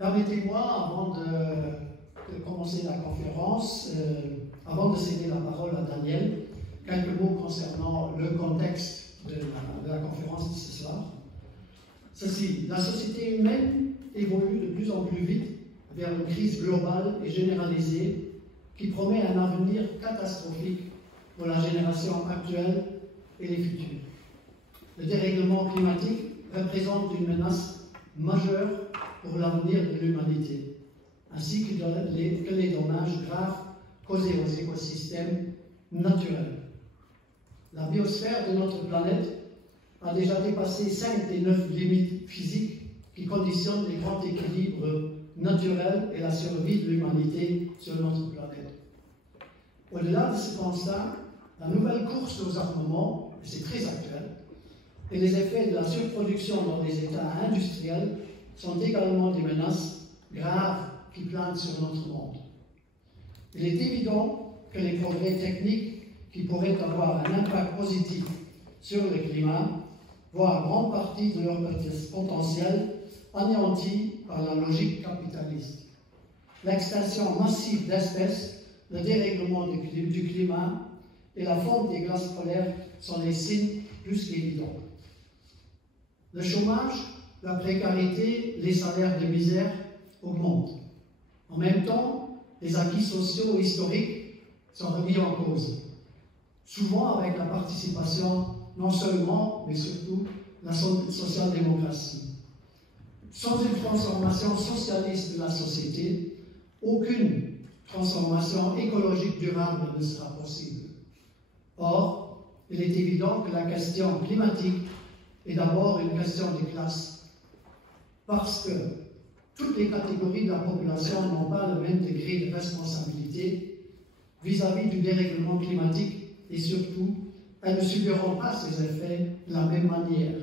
Permettez-moi, avant de commencer la conférence, avant de céder la parole à Daniel, quelques mots concernant le contexte de la conférence de ce soir. Ceci, la société humaine évolue de plus en plus vite vers une crise globale et généralisée qui promet un avenir catastrophique pour la génération actuelle et les futures. Le dérèglement climatique représente une menace majeure pour l'avenir de l'humanité, ainsi que les dommages graves causés aux écosystèmes naturels. La biosphère de notre planète a déjà dépassé 5 des 9 limites physiques qui conditionnent les grands équilibres naturels et la survie de l'humanité sur notre planète. Au-delà de ce constat, la nouvelle course aux armements, et c'est très actuel, et les effets de la surproduction dans les États industriels sont également des menaces graves qui planent sur notre monde. Il est évident que les progrès techniques qui pourraient avoir un impact positif sur le climat voient grande partie de leur potentiel anéanti par la logique capitaliste. L'extinction massive d'espèces, le dérèglement du climat et la fonte des glaces polaires sont les signes plus qu'évidents. Le chômage, la précarité, les salaires de misère augmentent. En même temps, les acquis sociaux historiques sont remis en cause, souvent avec la participation non seulement, mais surtout, la social-démocratie. Sans une transformation socialiste de la société, aucune transformation écologique durable ne sera possible. Or, il est évident que la question climatique est d'abord une question de classe, parce que toutes les catégories de la population n'ont pas le même degré de responsabilité vis-à-vis du dérèglement climatique et surtout, elles ne subiront pas ces effets de la même manière.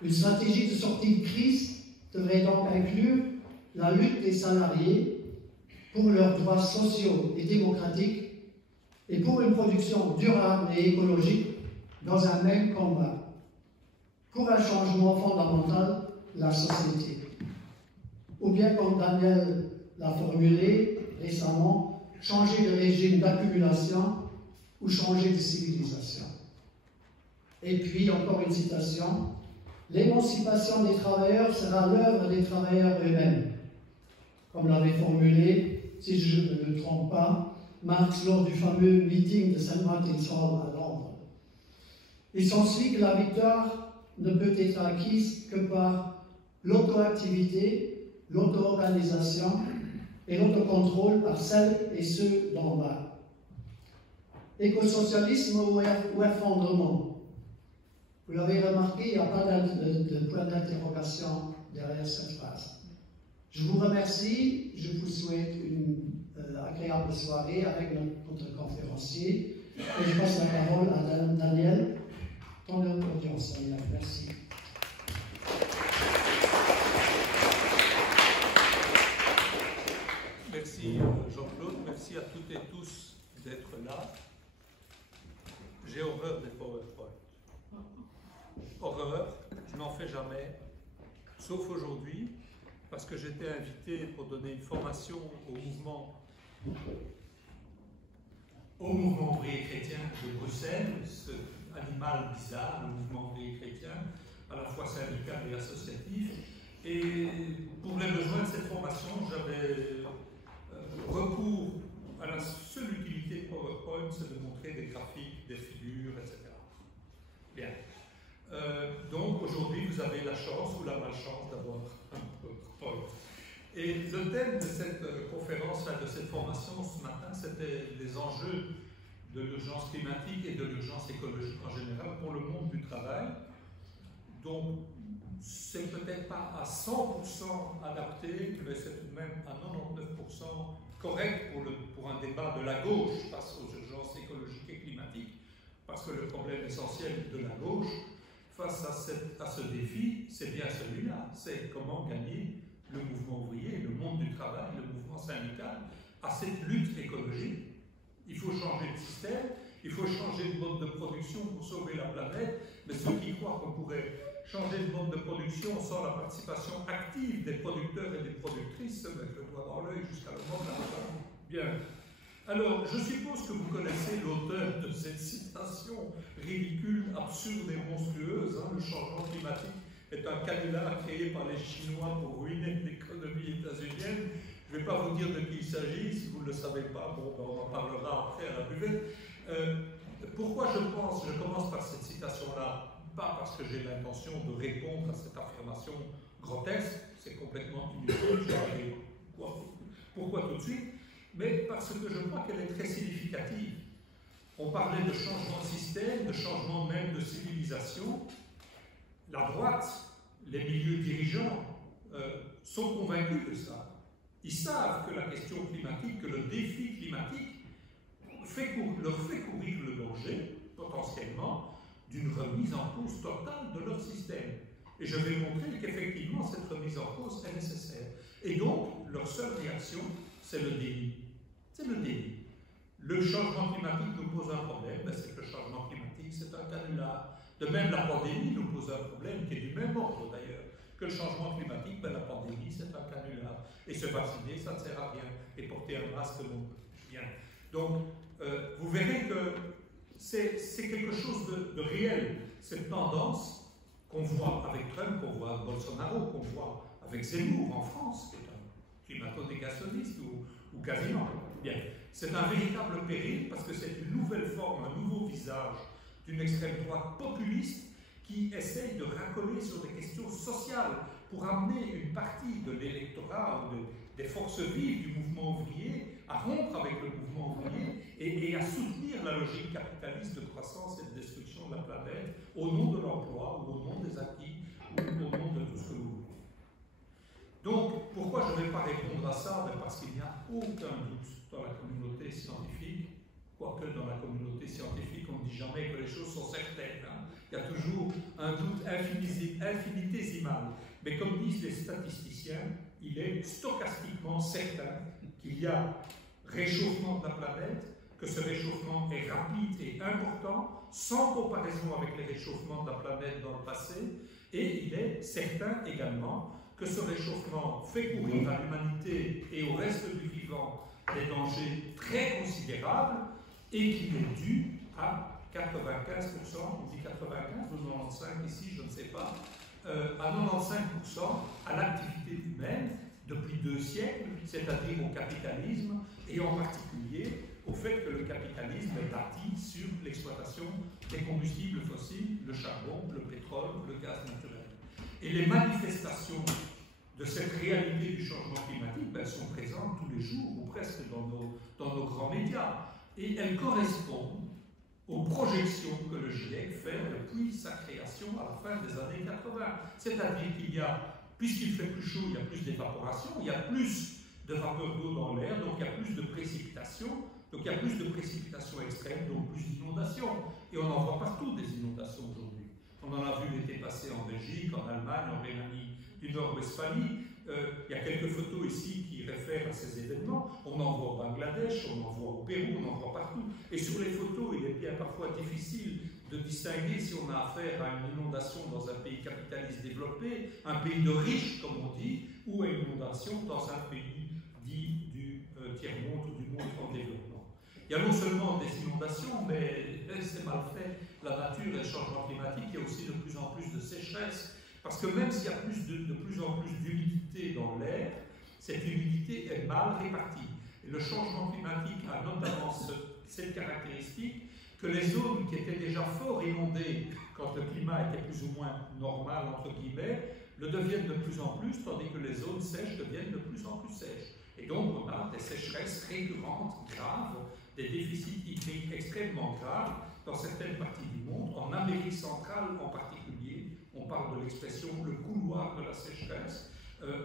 Une stratégie de sortie de crise devrait donc inclure la lutte des salariés pour leurs droits sociaux et démocratiques et pour une production durable et écologique dans un même combat, pour un changement fondamental de la société. Ou bien, comme Daniel l'a formulé récemment, changer de régime d'accumulation ou changer de civilisation. Et puis, encore une citation, l'émancipation des travailleurs sera l'œuvre des travailleurs eux-mêmes, comme l'avait formulé, si je ne me trompe pas, Marx lors du fameux meeting de St. Martin's Hall à Londres. Il s'ensuit que la victoire ne peut être acquise que par l'auto-activité, l'auto-organisation et l'autocontrôle par celles et ceux d'en bas. Écosocialisme ou effondrement? Vous l'avez remarqué, il n'y a pas de point d'interrogation derrière cette phrase. Je vous remercie, je vous souhaite une agréable soirée avec notre conférencier et je passe la parole à Daniel. Ton audience, Daniel. Merci. Merci Jean-Claude, merci à toutes et tous d'être là. J'ai horreur des PowerPoint. Horreur, je n'en fais jamais, sauf aujourd'hui, parce que j'étais invité pour donner une formation au mouvement ouvrier chrétien de Bruxelles, ce animal bizarre, le mouvement ouvrier chrétien, à la fois syndical et associatif. Et pour les besoins de cette formation, j'avais recours à la seule utilité de PowerPoint, c'est de montrer des graphiques, des figures, etc. Bien. Donc aujourd'hui, vous avez la chance ou la malchance d'avoir un PowerPoint. Et le thème de cette conférence, de cette formation ce matin, c'était les enjeux de l'urgence climatique et de l'urgence écologique en général pour le monde du travail. Donc, c'est peut-être pas à 100% adapté, mais c'est tout de même à 99% correct pour un débat de la gauche face aux urgences écologiques et climatiques, parce que le problème essentiel de la gauche face à ce défi, c'est bien celui-là, c'est comment gagner le mouvement ouvrier, le monde du travail, le mouvement syndical à cette lutte écologique. Il faut changer de système, il faut changer de mode de production pour sauver la planète, mais ceux qui croient qu'on pourrait changer de mode de production sans la participation active des producteurs et des productrices, se mettre le doigt dans l'œil jusqu'à le moment de la fin. Bien. Alors, je suppose que vous connaissez l'auteur de cette citation ridicule, absurde et monstrueuse. Hein, le changement climatique est un canular créé par les Chinois pour ruiner l'économie états-unienne. Je ne vais pas vous dire de qui il s'agit, si vous ne le savez pas, bon, ben on en parlera après à la buvette. Pourquoi je commence par cette citation-là? Pas parce que j'ai l'intention de répondre à cette affirmation grotesque, c'est complètement inutile, je vais dire pourquoi tout de suite, mais parce que je crois qu'elle est très significative. On parlait de changement de système, de changement même de civilisation. La droite, les milieux dirigeants sont convaincus de ça. Ils savent que la question climatique, que le défi climatique leur fait courir le danger, potentiellement, d'une remise en cause totale de leur système. Et je vais montrer qu'effectivement, cette remise en cause est nécessaire. Et donc, leur seule réaction, c'est le déni. C'est le déni. Le changement climatique nous pose un problème, ben c'est que le changement climatique, c'est un canular. De même, la pandémie nous pose un problème, qui est du même ordre d'ailleurs, que le changement climatique, ben la pandémie, c'est un canular. Et se vacciner, ça ne sert à rien. Et porter un masque, non. Bien. Donc, vous verrez que c'est quelque chose de réel, cette tendance qu'on voit avec Trump, qu'on voit avec Bolsonaro, qu'on voit avec Zemmour en France, qui est un climato-négationniste ou quasiment. Bien. C'est un véritable péril parce que c'est une nouvelle forme, un nouveau visage d'une extrême droite populiste qui essaye de racoler sur des questions sociales pour amener une partie de l'électorat ou des forces vives du mouvement ouvrier à rompre avec le mouvement ouvrier et à soutenir la logique capitaliste de croissance et de destruction de la planète au nom de l'emploi ou au nom des acquis ou au nom de tout ce que vous voulez. Donc, pourquoi je ne vais pas répondre à ça? Parce qu'il n'y a aucun doute dans la communauté scientifique, quoique dans la communauté scientifique, on ne dit jamais que les choses sont certaines. Hein. Il y a toujours un doute infinitésimal. Mais comme disent les statisticiens, il est stochastiquement certain qu'il y a réchauffement de la planète, que ce réchauffement est rapide et important, sans comparaison avec les réchauffements de la planète dans le passé, et il est certain également que ce réchauffement fait courir à l'humanité et au reste du vivant des dangers très considérables et qu'il est dû à 95%, on dit 95 ou 95 ici, je ne sais pas, à 95% à l'activité humaine depuis 2 siècles, c'est-à-dire au capitalisme et en particulier au fait que le capitalisme est bâti sur l'exploitation des combustibles fossiles, le charbon, le pétrole, le gaz naturel. Et les manifestations de cette réalité du changement climatique, ben, elles sont présentes tous les jours, ou presque dans nos grands médias. Et elles correspondent aux projections que le GIEC fait depuis sa création à la fin des années 80. C'est-à-dire qu'il y a, puisqu'il fait plus chaud, il y a plus d'évaporation, il y a plus de vapeur d'eau dans l'air, donc il y a plus de précipitations, donc il y a plus de précipitations extrêmes, donc plus d'inondations. Et on en voit partout des inondations aujourd'hui. On en a vu l'été passé en Belgique, en Allemagne, en Rhénanie du Nord-Westphalie. Il y a quelques photos ici qui réfèrent à ces événements. On en voit au Bangladesh, on en voit au Pérou, on en voit partout. Et sur les photos, il est bien parfois difficile de distinguer si on a affaire à une inondation dans un pays capitaliste développé, un pays de riches, comme on dit, ou à une inondation dans un pays dit du tiers-monde ou du monde en développement. Il y a non seulement des inondations, mais c'est mal fait. La nature et le changement climatique, il y a aussi de plus en plus de sécheresse. Parce que même s'il y a de plus en plus d'humidité dans l'air, cette humidité est mal répartie. Et le changement climatique a notamment cette caractéristique que les zones qui étaient déjà fort inondées quand le climat était plus ou moins normal, entre guillemets, le deviennent de plus en plus, tandis que les zones sèches deviennent de plus en plus sèches. Et donc on a des sécheresses récurrentes, graves, des déficits hydriques extrêmement graves dans certaines parties du monde, en Amérique centrale en particulier. On parle de l'expression le couloir de la sécheresse,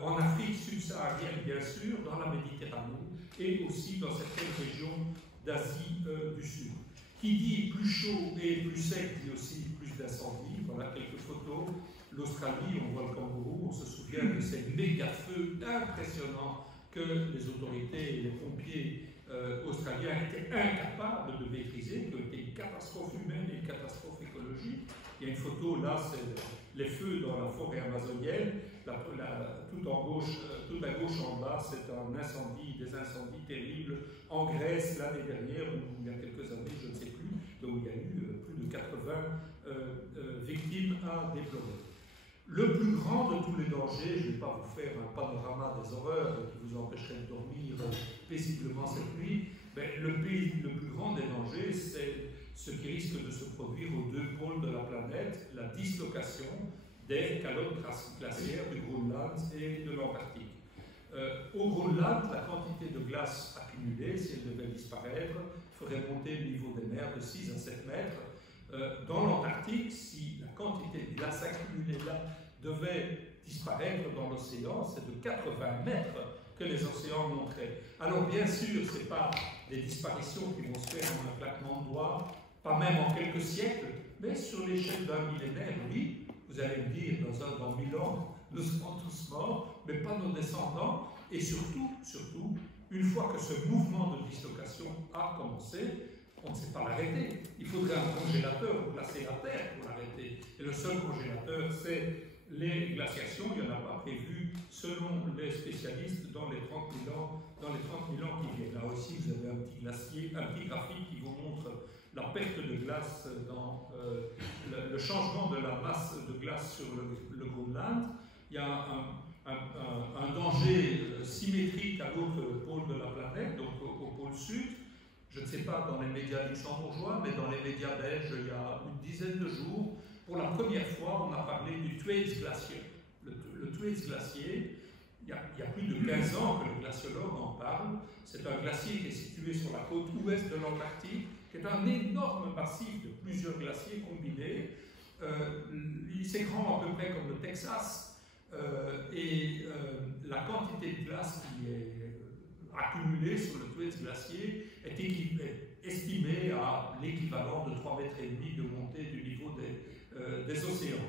en Afrique subsaharienne bien sûr, dans la Méditerranée et aussi dans certaines régions d'Asie du Sud. Qui dit plus chaud et plus sec dit aussi plus d'incendies. Voilà quelques photos. L'Australie, on voit le kangourou, on se souvient de ces méga feux impressionnants que les autorités et les pompiers australiens étaient incapables de maîtriser, qui ont été une catastrophe humaine et une catastrophe écologique. Il y a une photo, là, c'est les feux dans la forêt amazonienne. Tout à gauche en bas, c'est des incendies terribles en Grèce l'année dernière, ou il y a quelques années, je ne sais plus, où il y a eu plus de 80 victimes à déplorer. Le plus grand de tous les dangers, je ne vais pas vous faire un panorama des horreurs qui vous empêcherait de dormir paisiblement cette nuit, mais le plus grand des dangers, c'est ce qui risque de se produire aux deux pôles de la planète, la dislocation des calottes glaciaires du Groenland et de l'Antarctique. Au Groenland, la quantité de glace accumulée, si elle devait disparaître, ferait monter le niveau des mers de 6 à 7 mètres. Dans l'Antarctique, si la quantité de glace accumulée là devait disparaître dans l'océan, c'est de 80 mètres que les océans monteraient. Alors bien sûr, ce n'est pas des disparitions qui vont se faire en un claquement de doigts, pas même en quelques siècles, mais sur l'échelle d'un millénaire, oui. Vous allez me dire, dans 1000 ans, nous serons tous morts, mais pas nos descendants. Et surtout, une fois que ce mouvement de dislocation a commencé, on ne sait pas l'arrêter. Il faudrait un congélateur ou glacer la Terre pour l'arrêter. Et le seul congélateur, c'est les glaciations. Il n'y en a pas prévu, selon les spécialistes, dans les 30 000 ans qui viennent. Là aussi, vous avez un petit graphique qui vous montre la perte de glace dans le changement de la masse de glace sur le Groenland. Il y a un danger symétrique à l'autre pôle de la planète, donc au pôle sud. Je ne sais pas dans les médias luxembourgeois, mais dans les médias belges, il y a une dizaine de jours, pour la première fois, on a parlé du Thwaites glacier. Le Thwaites glacier, il y a plus de 15 ans que le glaciologue en parle. C'est un glacier qui est situé sur la côte ouest de l'Antarctique, qui est un énorme massif de plusieurs glaciers combinés. C'est grand à peu près comme le Texas, et la quantité de glace qui est accumulée sur le Thwaites glacier est estimée à l'équivalent de 3,5 mètres de montée du niveau des océans.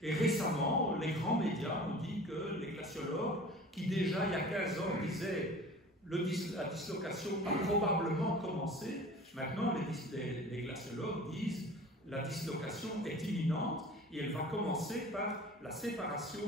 Et récemment, les grands médias nous disent que les glaciologues, qui déjà il y a 15 ans disaient la dislocation a probablement commencé, maintenant les glaciologues disent la dislocation est imminente et elle va commencer par la séparation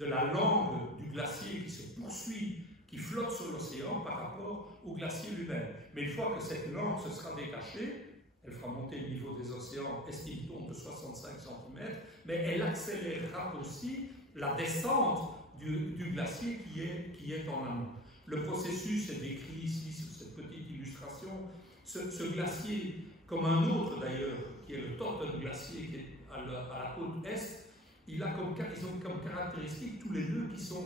de la langue du glacier qui se poursuit, qui flotte sur l'océan par rapport au glacier lui-même. Mais une fois que cette langue se sera détachée, elle fera monter le niveau des océans, estime-t-on, de 65 cm, mais elle accélérera aussi la descente du glacier qui est en amont. Le processus est décrit ici sur cette petite illustration. Ce glacier, comme un autre d'ailleurs, qui est le Totten glacier, qui est à la côte est, ils ont comme caractéristique tous les deux qui sont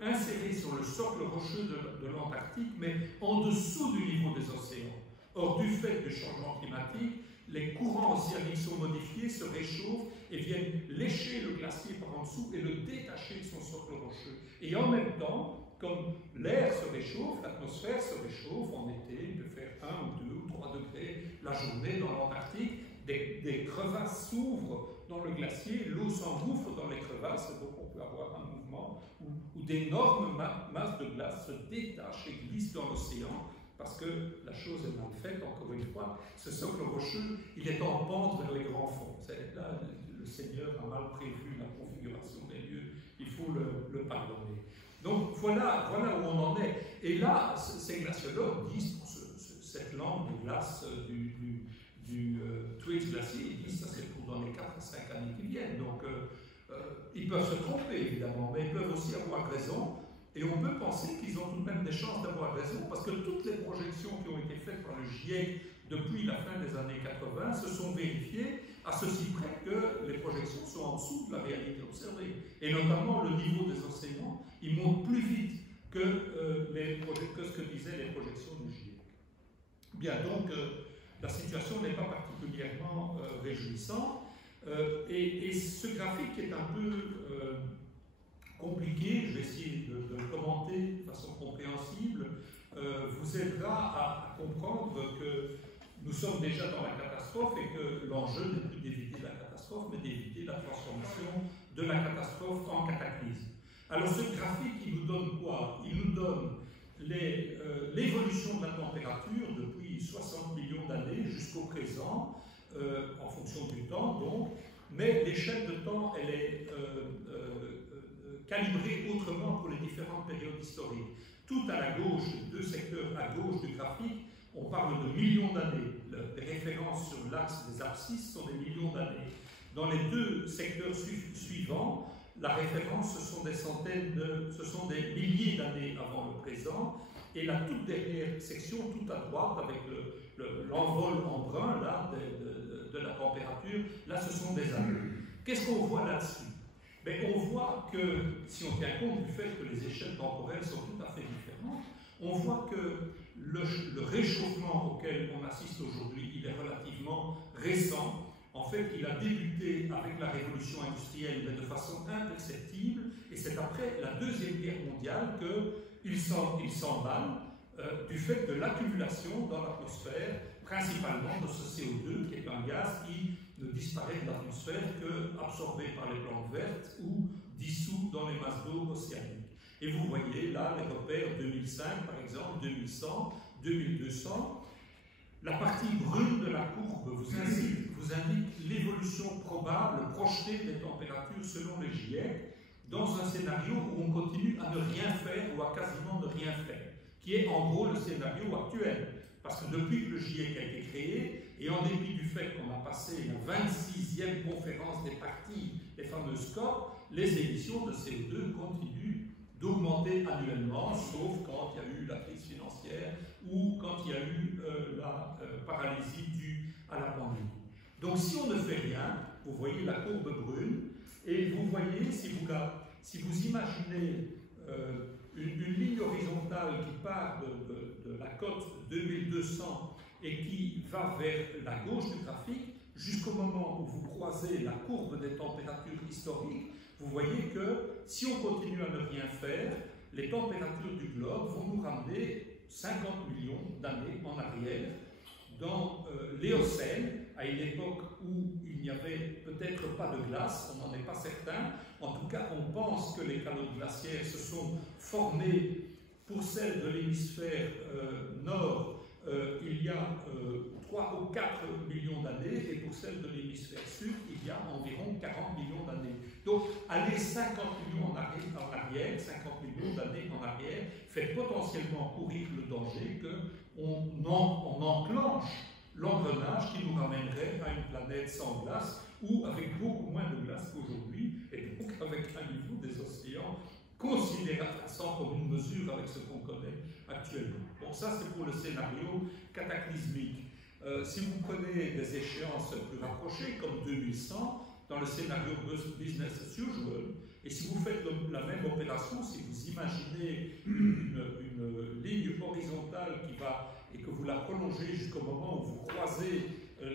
insérés sur le socle rocheux de l'Antarctique, mais en dessous du niveau des océans. Or, du fait du changement climatique, les courants océaniques sont modifiés, se réchauffent et viennent lécher le glacier par en dessous et le détacher de son socle rocheux. Et en même temps, comme l'air se réchauffe, l'atmosphère se réchauffe, en été, il peut faire 1 ou 2 ou 3 degrés la journée dans l'Antarctique, des crevasses s'ouvrent dans le glacier, l'eau s'engouffre dans les crevasses, donc on peut avoir un mouvement où d'énormes masses de glace se détachent et glissent dans l'océan, parce que la chose est mal faite, encore une fois. Ce socle rocheux, il est en pente vers les grands fonds. Là, le Seigneur a mal prévu la configuration des lieux, il faut le pardonner. Donc voilà où on en est. Et là, ces glaciologues disent, pour cette langue de glace du Thwaites glacier, ils disent que ça c'est pour dans les 4 à 5 années qui viennent. Donc ils peuvent se tromper évidemment, mais ils peuvent aussi avoir raison. Et on peut penser qu'ils ont tout de même des chances d'avoir raison, parce que toutes les projections qui ont été faites par le GIEC depuis la fin des années 80 se sont vérifiées à ceci près que les projections sont en dessous de la réalité observée. Et notamment le niveau des océans, il monte plus vite que ce que disaient les projections du GIEC. Bien, donc la situation n'est pas particulièrement réjouissante. Et ce graphique est un peu compliqué, je vais essayer de le commenter de façon compréhensible, vous aidera à comprendre que nous sommes déjà dans la catastrophe et que l'enjeu n'est plus d'éviter la catastrophe, mais d'éviter la transformation de la catastrophe en cataclysme. Alors ce graphique, il nous donne quoi? Il nous donne l'évolution de la température depuis 60 millions d'années jusqu'au présent, en fonction du temps donc, mais l'échelle de temps, elle est calibrée autrement pour les différentes périodes historiques. Tout à la gauche, deux secteurs à gauche du graphique, on parle de millions d'années. Les références sur l'axe des abscisses sont des millions d'années. Dans les deux secteurs suivants, la référence, ce sont des milliers d'années avant le présent. Et la toute dernière section, tout à droite, avec l'envol en brun là, de la température, là, ce sont des années. Qu'est-ce qu'on voit là-dessus? On voit que, si on tient compte du fait que les échelles temporelles sont tout à fait différentes, on voit que le réchauffement auquel on assiste aujourd'hui, il est relativement récent. En fait, il a débuté avec la révolution industrielle, mais de façon imperceptible, et c'est après la Deuxième Guerre mondiale qu'il s'emballe du fait de l'accumulation dans l'atmosphère, principalement de ce CO2, qui est un gaz qui ne disparaît de l'atmosphère que absorbé par les plantes vertes ou dissous dans les masses d'eau océaniques. Et vous voyez là les repères 2005, par exemple, 2100, 2200. La partie brune de la courbe vous indique l'évolution probable projetée des températures selon les GIEC dans un scénario où on continue à ne rien faire ou à quasiment ne rien faire, qui est en gros le scénario actuel. Parce que depuis que le GIEC a été créé, et en dépit du fait qu'on a passé la 26e conférence des parties, les fameuses COP, les émissions de CO2 continuent d'augmenter annuellement, sauf quand il y a eu la crise financière ou quand il y a eu la paralysie due à la pandémie. Donc si on ne fait rien, vous voyez la courbe brune, et vous voyez, si vous imaginez une ligne horizontale qui part de la cote 2200 et qui va vers la gauche du graphique, jusqu'au moment où vous croisez la courbe des températures historiques, vous voyez que si on continue à ne rien faire, les températures du globe vont nous ramener 50 millions d'années en arrière dans l'Éocène, à une époque où il n'y avait peut-être pas de glace, on n'en est pas certain. En tout cas, on pense que les calottes glaciaires se sont formées pour celles de l'hémisphère nord il y a 3 ou 4 millions d'années, et pour celles de l'hémisphère sud, il y a environ 40 millions d'années. Donc, aller 50 millions en arrière, 50 millions d'années en arrière, fait potentiellement courir le danger qu'on enclenche l'engrenage qui nous ramènerait à une planète sans glace ou avec beaucoup moins de glace qu'aujourd'hui, et donc avec un niveau des océans considérable, sans commune mesure avec ce qu'on connaît actuellement. Bon, ça c'est pour le scénario cataclysmique. Si vous prenez des échéances plus rapprochées, comme 2100, dans le scénario business as usual, et si vous faites la même opération, si vous imaginez une ligne horizontale qui va, et que vous la prolongez jusqu'au moment où vous croisez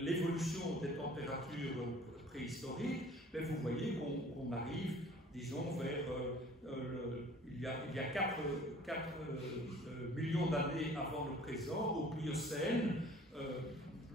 l'évolution des températures préhistoriques, ben vous voyez qu'on arrive, disons, vers il y a 4 millions d'années avant le présent, au Pliocène.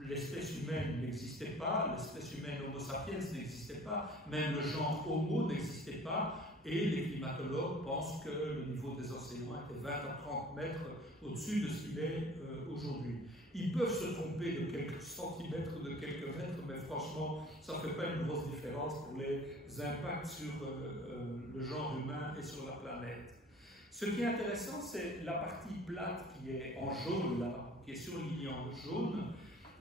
L'espèce humaine n'existait pas, l'espèce humaine Homo sapiens n'existait pas, même le genre Homo n'existait pas, et les climatologues pensent que le niveau des océans était 20 à 30 mètres au-dessus de ce qu'il est aujourd'hui. Ils peuvent se tromper de quelques centimètres ou de quelques mètres, mais franchement, ça ne fait pas une grosse différence pour les impacts sur le genre humain et sur la planète. Ce qui est intéressant, c'est la partie plate qui est en jaune, là, qui est surlignée en jaune,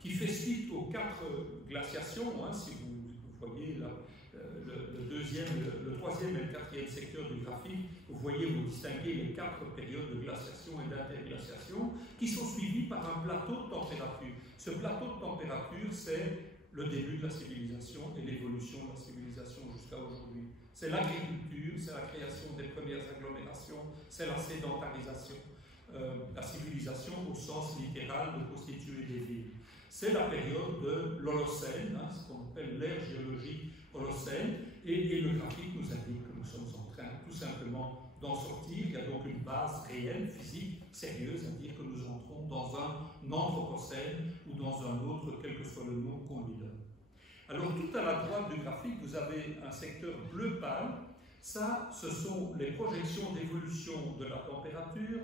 qui fait suite aux 4 glaciations. Hein, si vous voyez là, le 3e et le 4e secteur du graphique, vous voyez, vous distinguez les 4 périodes de glaciation et d'interglaciation qui sont suivies par un plateau de température. Ce plateau de température, c'est le début de la civilisation et l'évolution de la civilisation jusqu'à aujourd'hui. C'est l'agriculture, c'est la création des premières agglomérations, c'est la sédentarisation, la civilisation au sens littéral de constituer des villes. C'est la période de l'Holocène, hein, ce qu'on appelle l'ère géologique Holocène, et le graphique nous indique que nous sommes en train tout simplement d'en sortir. Il y a donc une base réelle, physique, sérieuse, à dire que nous entrons dans un anthropocène ou dans un autre, quel que soit le nom qu'on lui donne. Alors tout à la droite du graphique, vous avez un secteur bleu pâle. Ça, ce sont les projections d'évolution de la température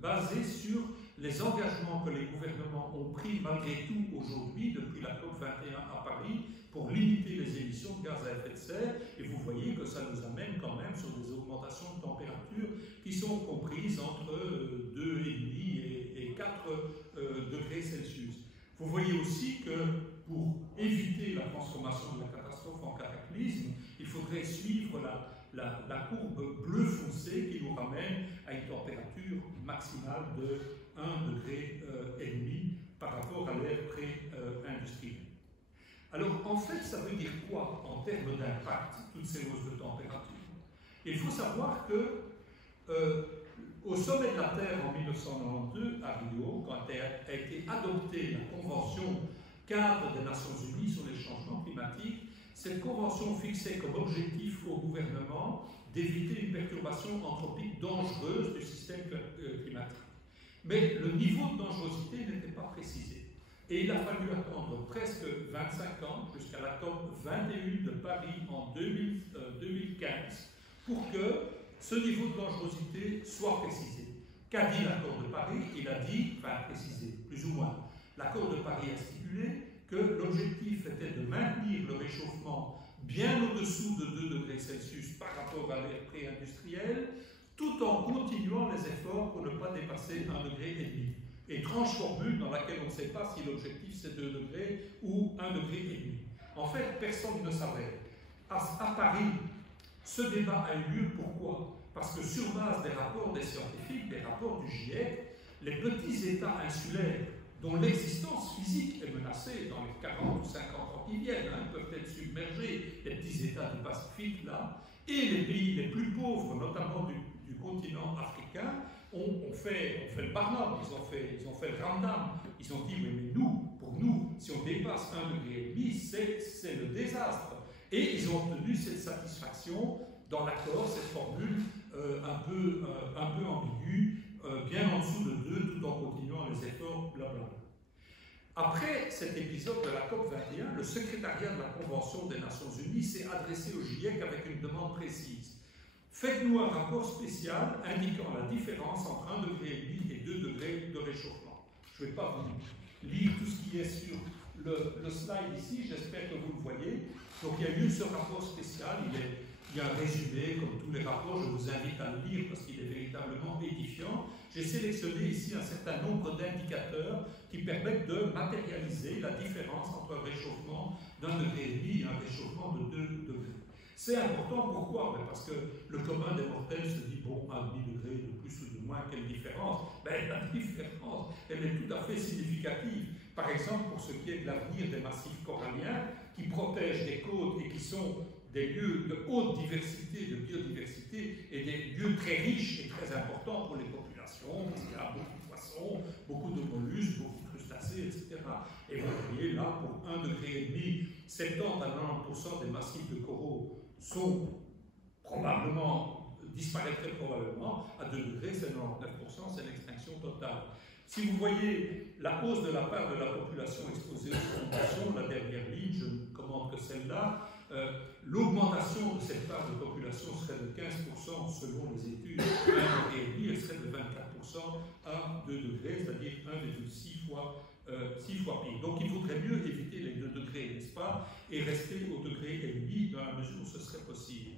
basées sur les engagements que les gouvernements ont pris malgré tout aujourd'hui, depuis la COP 21 à Paris, d'anniversaire, et vous voyez que ça nous amène quand même sur des augmentations de température qui sont comprises entre 2,5 et 4 degrés Celsius. Vous voyez aussi que pour éviter la transformation de la catastrophe en cataclysme, il faudrait suivre la courbe bleu foncé qui nous ramène à une température maximale de 1,5 degré par rapport à l'ère pré-industrielle. Alors, en fait, ça veut dire quoi en termes d'impact, toutes ces hausses de température? Il faut savoir que au sommet de la Terre en 1992, à Rio, quand a été adoptée la Convention cadre des Nations Unies sur les changements climatiques, cette convention fixait comme objectif au gouvernement d'éviter une perturbation anthropique dangereuse du système climatique. Mais le niveau de dangerosité n'était pas précisé. Et il a fallu attendre presque 25 ans, jusqu'à la COP 21 de Paris en 2015, pour que ce niveau de dangerosité soit précisé. Qu'a dit l'accord de Paris? Il a dit, enfin précisé, plus ou moins. L'accord de Paris a stipulé que l'objectif était de maintenir le réchauffement bien au-dessous de 2 degrés Celsius par rapport à l'ère pré-industrielle, tout en continuant les efforts pour ne pas dépasser 1,5 degré. Étrange formule dans laquelle on ne sait pas si l'objectif c'est 2 degrés ou 1,5 degré. En fait, personne ne savait. À Paris, ce débat a eu lieu pourquoi? Parce que sur base des rapports des scientifiques, des rapports du GIEC, les petits États insulaires dont l'existence physique est menacée dans les 40 ou 50 ans qui viennent, peuvent être submergés, les petits États du Pacifique là, et les pays les plus pauvres, notamment du continent africain, ont fait le Barnum, ils ont fait le Ramdam. Ils ont dit, mais nous, pour nous, si on dépasse 1,5 degré, c'est le désastre. Et ils ont obtenu cette satisfaction dans l'accord, cette formule un peu ambiguë, bien en dessous de 2, tout en continuant les efforts, blablabla. Après cet épisode de la COP 21, le secrétariat de la Convention des Nations Unies s'est adressé au GIEC avec une demande précise. Faites-nous un rapport spécial indiquant la différence entre 1,5 degré et 2 degrés de réchauffement. Je ne vais pas vous lire tout ce qui est sur le slide ici, j'espère que vous le voyez. Donc il y a eu ce rapport spécial, il y a un résumé, comme tous les rapports, je vous invite à le lire parce qu'il est véritablement édifiant. J'ai sélectionné ici un certain nombre d'indicateurs qui permettent de matérialiser la différence entre un réchauffement d'1,5 degré et un réchauffement de 2 degrés. C'est important, pourquoi? Parce que le commun des mortels se dit, bon, 1,5 degré de plus ou de moins, quelle différence? Ben, la différence, elle est tout à fait significative. Par exemple, pour ce qui est de l'avenir des massifs coralliens, qui protègent des côtes et qui sont des lieux de haute diversité, de biodiversité, et des lieux très riches et très importants pour les populations, parce qu'il y a beaucoup de poissons, beaucoup de mollusques, beaucoup de crustacés, etc. Et vous voyez là, pour 1,5 degré, 70 à 90% des massifs de coraux sont probablement, disparaîtraient probablement, à 2 degrés, c'est 99%, c'est l'extinction totale. Si vous voyez la hausse de la part de la population exposée aux inondations, la dernière ligne, je ne commande que celle-là, l'augmentation de cette part de population serait de 15% selon les études, 1,5 degré, elle serait de 24% à 2 degrés, c'est-à-dire 1,6 fois pire. Donc il vaudrait mieux éviter les 2 degrés, n'est-ce pas, et rester au 1,5 degré dans la mesure où ce serait possible.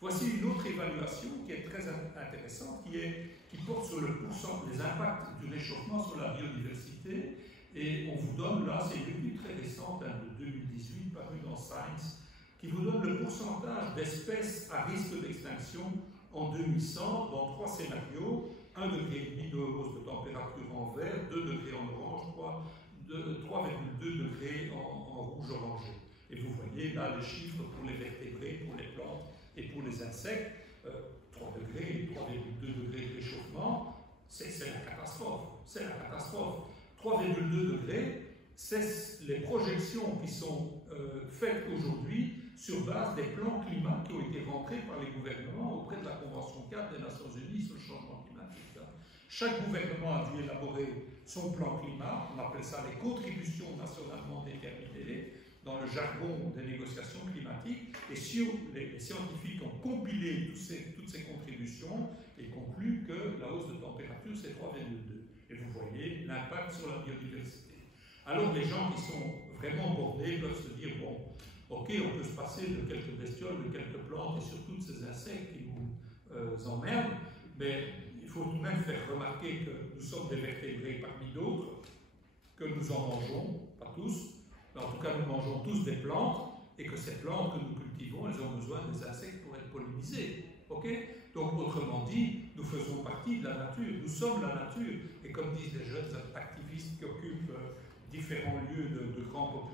Voici une autre évaluation qui est très intéressante, qui porte sur les impacts du réchauffement sur la biodiversité. Et on vous donne là, c'est une étude très récente de 2018, parue dans Science, qui vous donne le pourcentage d'espèces à risque d'extinction en 2100 dans 3 scénarios, 1,5 degré de hausse de température en vert, 2 degrés en orange, 3,2 degrés en rouge orangé. Et vous voyez là les chiffres pour les vertébrés, pour les plantes et pour les insectes, 3 degrés, 3,2 degrés de réchauffement, c'est la catastrophe. C'est la catastrophe. 3,2 degrés, c'est les projections qui sont faites aujourd'hui sur base des plans climat qui ont été rentrés par les gouvernements auprès de la Convention cadre des Nations Unies sur le changement climatique. Chaque gouvernement a dû élaborer son plan climat, on appelle ça les contributions nationalement déterminées, dans le jargon des négociations climatiques, et les scientifiques ont compilé toutes ces contributions et conclu que la hausse de température c'est 3,2. Et vous voyez l'impact sur la biodiversité. Alors les gens qui sont vraiment bordés peuvent se dire, bon, ok, on peut se passer de quelques bestioles, de quelques plantes et surtout de ces insectes qui nous emmerdent, mais il faut tout de même faire remarquer que nous sommes des vertébrés parmi d'autres, que nous en mangeons, pas tous, mais en tout cas nous mangeons tous des plantes, et que ces plantes que nous cultivons, elles ont besoin des insectes pour être pollinisées. Okay? Donc, autrement dit, nous faisons partie de la nature, nous sommes la nature, et comme disent les jeunes activistes qui occupent différents lieux de grands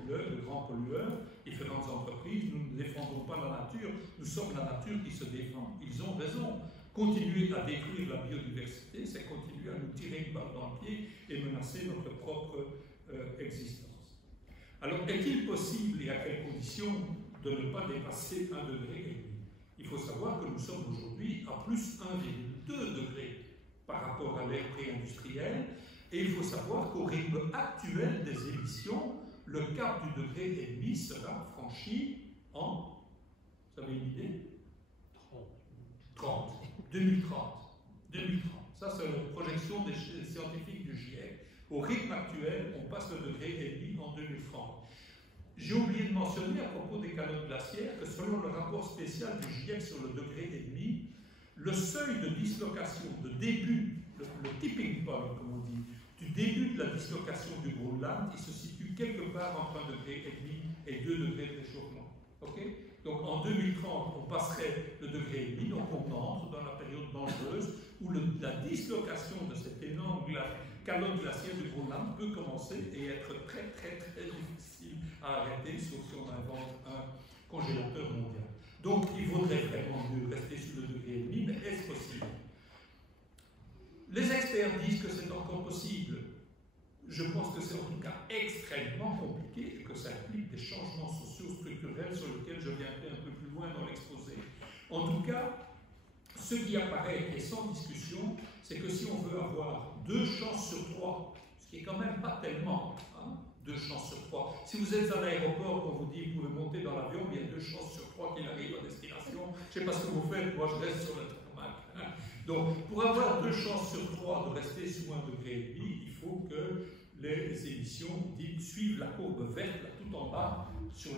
pollueurs, différentes entreprises, nous ne défendons pas la nature, nous sommes la nature qui se défend. Ils ont raison. Continuer à détruire la biodiversité, c'est continuer à nous tirer une balle dans le pied et menacer notre propre existence. Alors, est-il possible et à quelles conditions de ne pas dépasser 1,5 degré? Il faut savoir que nous sommes aujourd'hui à plus 1,2 degré par rapport à l'ère pré-industrielle, et il faut savoir qu'au rythme actuel des émissions, le cap du 1,5 degré sera franchi en, vous avez une idée? 30. 2030. 2030. Ça, c'est la projection des scientifiques du GIEC. Au rythme actuel, on passe le 1,5 degré en 2030. J'ai oublié de mentionner à propos des calottes glaciaires que selon le rapport spécial du GIEC sur le 1,5 degré, le seuil de dislocation, de début, le tipping point, comme on dit, du début de la dislocation du Groenland, il se situe quelque part entre 1,5 degré et 2 degrés de réchauffement. Okay? Donc en 2030, on passerait le 1,5 degré, donc on entre dans la période dangereuse où la dislocation de cette énorme calotte glaciaire du Groenland peut commencer et être très difficile à arrêter, sauf si on invente un congélateur mondial. Donc il vaudrait vraiment mieux rester sous le 1,5 degré, mais est-ce possible? Les experts disent que c'est encore possible. Je pense que c'est en tout cas extrêmement compliqué et que ça implique des changements sociaux structurels sur lesquels je viendrai un peu plus loin dans l'exposé. En tout cas, ce qui apparaît et sans discussion, c'est que si on veut avoir 2 chances sur 3, ce qui est quand même pas tellement, hein, 2 chances sur 3. Si vous êtes à l'aéroport, qu'on vous dit vous pouvez monter dans l'avion, il y a 2 chances sur 3 qu'il arrive à destination. Je ne sais pas ce que vous faites, moi je reste sur le tarmac. Hein. Donc, pour avoir 2 chances sur 3 de rester sous 1,5 degré, il faut que les émissions suivent la courbe verte là, tout en bas sur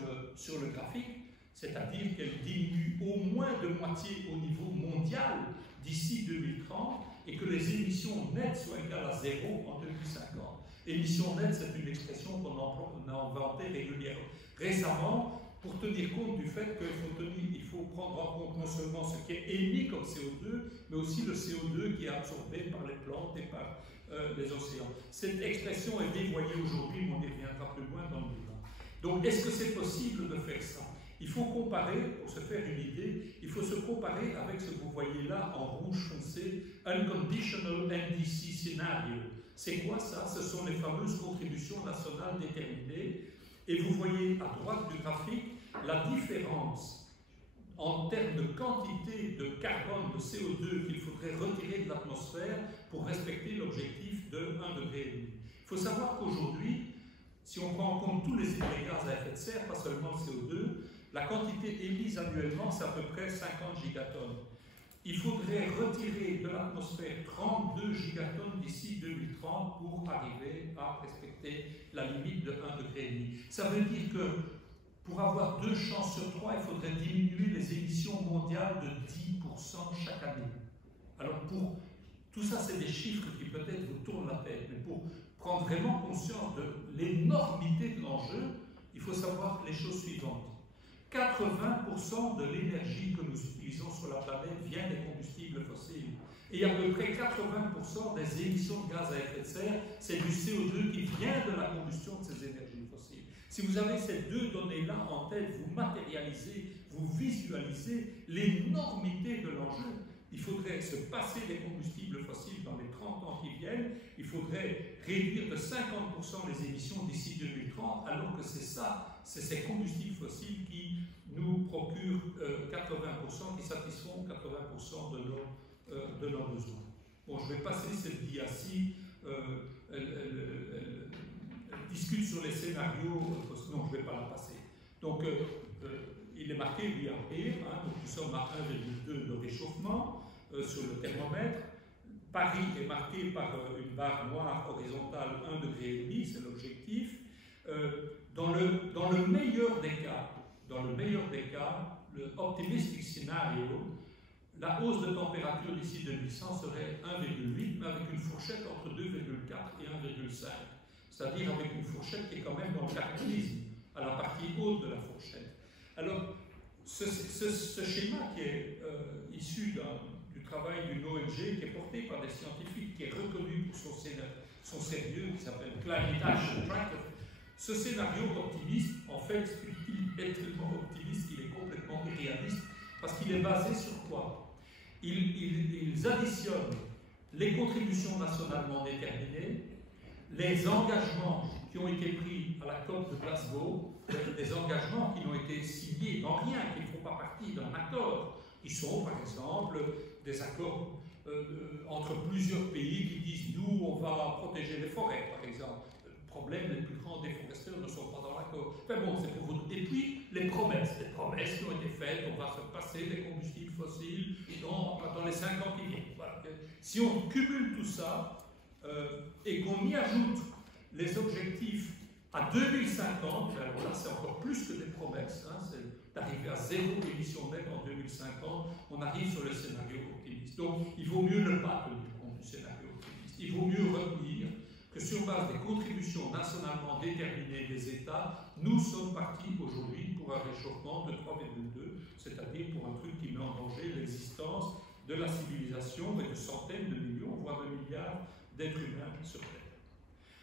le graphique, c'est-à-dire qu'elles diminuent au moins de moitié au niveau mondial d'ici 2030 et que les émissions nettes soient égales à 0 en 2050. Émissions nettes, c'est une expression qu'on a inventée récemment pour tenir compte du fait qu'il faut prendre en compte non seulement ce qui est émis comme CO2, mais aussi le CO2 qui est absorbé par les plantes et par les océans. Cette expression est dévoyée aujourd'hui, mais on y reviendra plus loin dans le débat. Donc, est-ce que c'est possible de faire ça? Il faut comparer, pour se faire une idée, il faut se comparer avec ce que vous voyez là en rouge foncé, Unconditional NDC Scenario. C'est quoi ça? Ce sont les fameuses contributions nationales déterminées. Et vous voyez à droite du graphique la différence en termes de quantité de carbone, de CO2 qu'il faudrait retirer de l'atmosphère pour respecter l'objectif de 1,5 degré. Il faut savoir qu'aujourd'hui, si on prend en compte tous les gaz à effet de serre, pas seulement le CO2, la quantité émise annuellement, c'est à peu près 50 gigatonnes. Il faudrait retirer de l'atmosphère 32 gigatonnes d'ici 2030 pour arriver à respecter la limite de 1,5 degré. Ça veut dire que pour avoir 2 chances sur 3, il faudrait diminuer les émissions mondiales de 10% chaque année. Alors tout ça, c'est des chiffres qui peut-être vous tournent la tête, mais pour prendre vraiment conscience de l'énormité de l'enjeu, il faut savoir les choses suivantes. 80% de l'énergie que nous utilisons sur la planète vient des combustibles fossiles. Et à peu près 80% des émissions de gaz à effet de serre, c'est du CO2 qui vient de la combustion de ces énergies fossiles. Si vous avez ces 2 données-là en tête, vous matérialisez, vous visualisez l'énormité de l'enjeu. Il faudrait se passer des combustibles fossiles dans les 30 ans qui viennent. Il faudrait réduire de 50% les émissions d'ici 2030, alors que c'est ça, c'est ces combustibles fossiles qui nous procurent 80%, qui satisfont 80% de nos besoins. Bon, je vais passer cette dia-ci. Elle discute sur les scénarios. Non, je ne vais pas la passer. Donc, il est marqué, oui, en pire, hein, donc nous sommes à 1,2 de réchauffement sur le thermomètre. Paris est marqué par une barre noire horizontale 1,5 degré, c'est l'objectif. Dans le meilleur des cas, dans le meilleur des cas, le optimistic scenario, la hausse de température d'ici 2100 serait 1,8, mais avec une fourchette entre 2,4 et 1,5. C'est-à-dire avec une fourchette qui est quand même dans le cataclysme, à la partie haute de la fourchette. Alors, ce schéma qui est issu du travail d'une ONG, qui est porté par des scientifiques, qui est reconnu pour son sérieux, qui s'appelle Climate Action Tracker, ce scénario optimiste, en fait, il est tellement optimiste qu'il est complètement irréaliste, parce qu'il est basé sur quoi? Ils additionnent les contributions nationalement déterminées, les engagements qui ont été pris à la COP de Glasgow, des engagements qui n'ont été signés en rien, qui ne font pas partie d'un accord, qui sont par exemple des accords entre plusieurs pays qui disent nous on va protéger les forêts par exemple. Le problème, les plus grands déforesteurs ne sont pas dans l'accord. Enfin bon, c'est pour vous. Et puis les promesses qui ont été faites, on va se passer des combustibles fossiles dans les 5 ans qui viennent. Voilà. Si on cumule tout ça et qu'on y ajoute les objectifs à 2050, alors là c'est encore plus que des promesses, hein, c'est d'arriver à 0 émission nette en 2050, on arrive sur le scénario optimiste. Donc il vaut mieux ne pas tenir compte du scénario optimiste, il vaut mieux retenir que sur base des contributions nationalement déterminées des États, nous sommes partis aujourd'hui pour un réchauffement de 3,2, c'est-à-dire pour un truc qui met en danger l'existence de la civilisation et de centaines de millions, voire de milliards d'êtres humains sur Terre.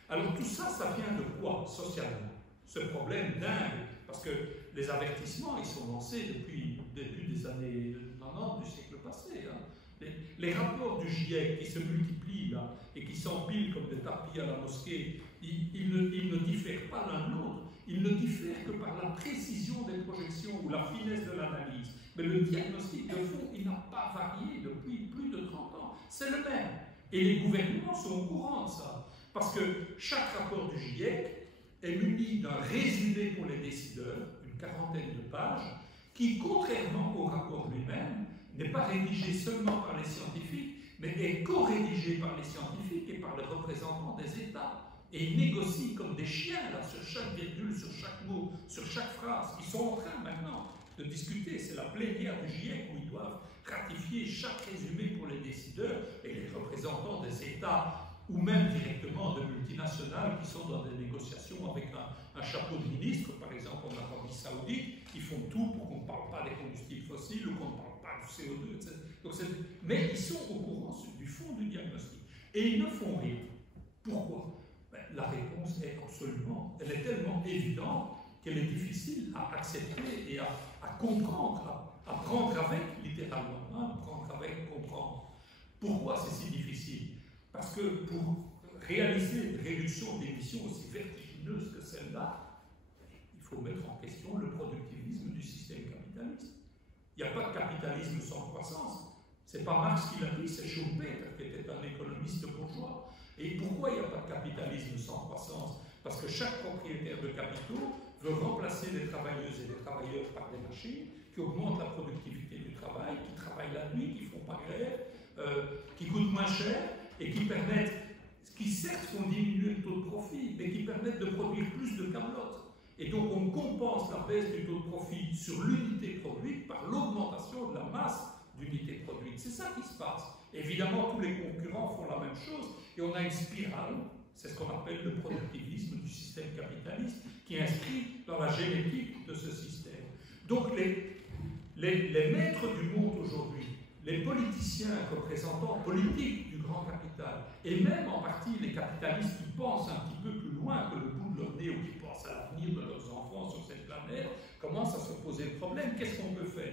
Alors tout ça, ça vient de quoi, socialement? Ce problème dingue, parce que les avertissements, ils sont lancés depuis des années 90 du siècle passé. Hein. Les rapports du GIEC qui se multiplient là, et qui s'empilent comme des tapis à la mosquée, ils ne diffèrent pas l'un de l'autre, ils ne diffèrent que par la précision des projections ou la finesse de l'analyse. Mais le diagnostic de fond, il n'a pas varié depuis plus de 30 ans, c'est le même. Et les gouvernements sont au courant de ça. Parce que chaque rapport du GIEC est muni d'un résumé pour les décideurs, une quarantaine de pages, qui, contrairement au rapport lui-même, n'est pas rédigé seulement par les scientifiques, mais est co-rédigé par les scientifiques et par les représentants des États. Et ils négocient comme des chiens, là, sur chaque virgule, sur chaque mot, sur chaque phrase. Ils sont en train maintenant de discuter. C'est la plénière du GIEC où ils doivent ratifier chaque résumé pour les décideurs et les représentants des États ou même directement de multinationales qui sont dans des négociations avec un chapeau de ministre, par exemple en Arabie Saoudite, qui font tout pour qu'on ne parle pas des combustibles fossiles ou qu'on ne parle pas du CO2, etc. Donc mais ils sont au courant du fond du diagnostic. Et ils ne font rien. Pourquoi? Ben, la réponse est elle est tellement évidente qu'elle est difficile à accepter et à comprendre, à prendre avec, littéralement, hein, prendre avec, comprendre. Pourquoi c'est si difficile? Parce que pour réaliser une réduction d'émissions aussi vertigineuse que celle-là, il faut mettre en question le productivisme du système capitaliste. Il n'y a pas de capitalisme sans croissance. Ce n'est pas Marx qui l'a dit, c'est Schumpeter qui était un économiste bourgeois. Et pourquoi il n'y a pas de capitalisme sans croissance? Parce que chaque propriétaire de capitaux veut remplacer les travailleuses et les travailleurs par des machines qui augmentent la productivité du travail, qui travaillent la nuit, qui ne font pas grève, qui coûtent moins cher, et qui permettent, qui certes font diminuer le taux de profit, mais qui permettent de produire plus de camelotes. Et donc on compense la baisse du taux de profit sur l'unité produite par l'augmentation de la masse d'unités produites. C'est ça qui se passe. Évidemment, tous les concurrents font la même chose, et on a une spirale, c'est ce qu'on appelle le productivisme du système capitaliste, qui est inscrit dans la génétique de ce système. Donc les maîtres du monde aujourd'hui, les politiciens, représentants politiques du grand capital, et même en partie les capitalistes qui pensent un petit peu plus loin que le bout de leur nez ou qui pensent à l'avenir de leurs enfants sur cette planète, commencent à se poser le problème, qu'est-ce qu'on peut faire?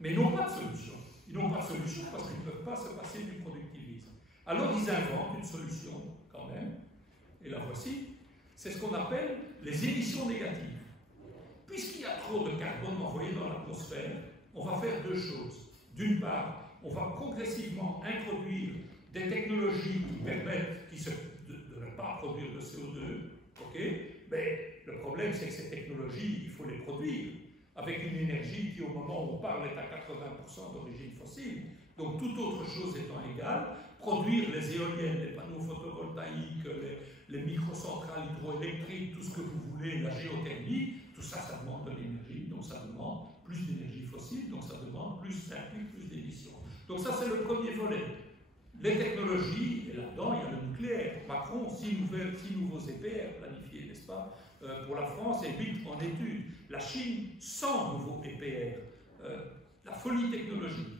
Mais ils n'ont pas de solution. Ils n'ont pas de solution parce qu'ils ne peuvent pas se passer du productivisme. Alors ils inventent une solution quand même, et la voici, c'est ce qu'on appelle les émissions négatives. Puisqu'il y a trop de carbone envoyé dans l'atmosphère, on va faire deux choses. D'une part, on va progressivement introduire des technologies qui permettent de ne pas produire de CO2, ok? Mais le problème, c'est que ces technologies, il faut les produire avec une énergie qui, au moment où on parle, est à 80% d'origine fossile. Donc, toute autre chose étant égale, produire les éoliennes, les panneaux photovoltaïques, les microcentrales hydroélectriques, tout ce que vous voulez, la géothermie, tout ça, ça demande de l'énergie, donc ça implique plus d'émissions. Donc ça, c'est le premier volet. Les technologies, et là-dedans, il y a le nucléaire. Macron, 6 nouveaux EPR planifiés, n'est-ce pas, pour la France, et 8 en études. La Chine, 100 nouveaux EPR. La folie technologique.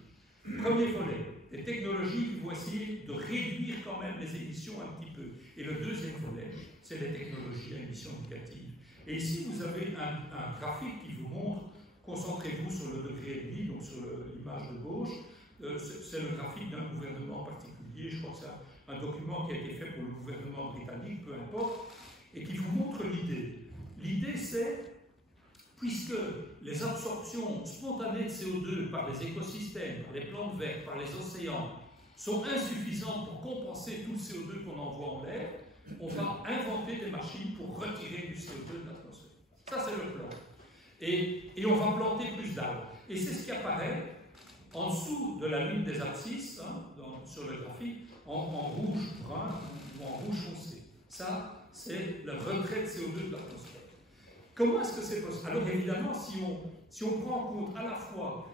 Premier volet. Les technologies qui vont essayer de réduire quand même les émissions un petit peu. Et le deuxième volet, c'est les technologies à émissions négatives. Et ici, vous avez un graphique qui vous montre, concentrez-vous sur le degré et demi, donc sur l'image de gauche. C'est le graphique d'un gouvernement particulier, je crois que c'est un document qui a été fait pour le gouvernement britannique, peu importe, et qui vous montre l'idée. L'idée, c'est, puisque les absorptions spontanées de CO2 par les écosystèmes, par les plantes vertes, par les océans, sont insuffisantes pour compenser tout le CO2 qu'on envoie en l'air, on va inventer des machines pour retirer du CO2 de l'atmosphère. Ça, c'est le plan. Et on va planter plus d'arbres. Et c'est ce qui apparaît en dessous de la ligne des abscisses, hein, sur le graphique, en rouge brun ou en rouge foncé. Ça, c'est le retrait de CO2 de l'atmosphère. Comment est-ce que c'est possible? Alors évidemment, si on prend en compte à la fois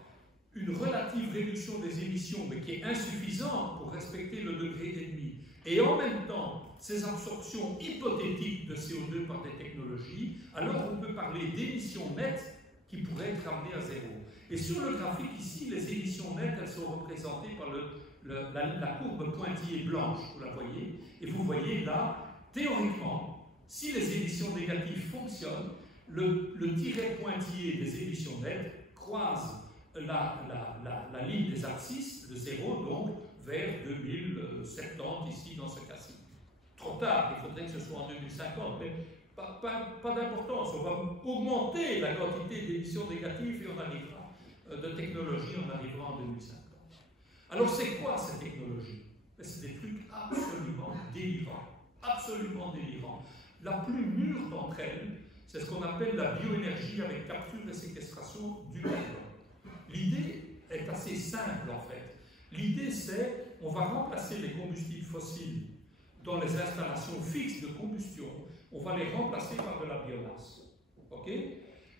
une relative réduction des émissions, mais qui est insuffisante pour respecter le degré et demi, et en même temps ces absorptions hypothétiques de CO2 par des technologies, alors on peut parler d'émissions nettes qui pourraient être ramenées à zéro. Et sur le graphique ici, les émissions nettes, elles sont représentées par la courbe pointillée blanche, vous la voyez, et vous voyez là, théoriquement, si les émissions négatives fonctionnent, le tiret pointillé des émissions nettes croise la ligne des abscisses de zéro, donc vers 2070, ici dans ce cas-ci. Trop tard, il faudrait que ce soit en 2050, mais pas d'importance, on va augmenter la quantité d'émissions négatives et on arrivera, de technologie, on arrivera en 2050. Alors c'est quoi ces technologies? C'est des trucs absolument délirants, absolument délirants. La plus mûre d'entre elles, c'est ce qu'on appelle la bioénergie avec capture et séquestration du carbone. L'idée est assez simple en fait. L'idée c'est, on va remplacer les combustibles fossiles dans les installations fixes de combustion, on va les remplacer par de la biomasse. Ok?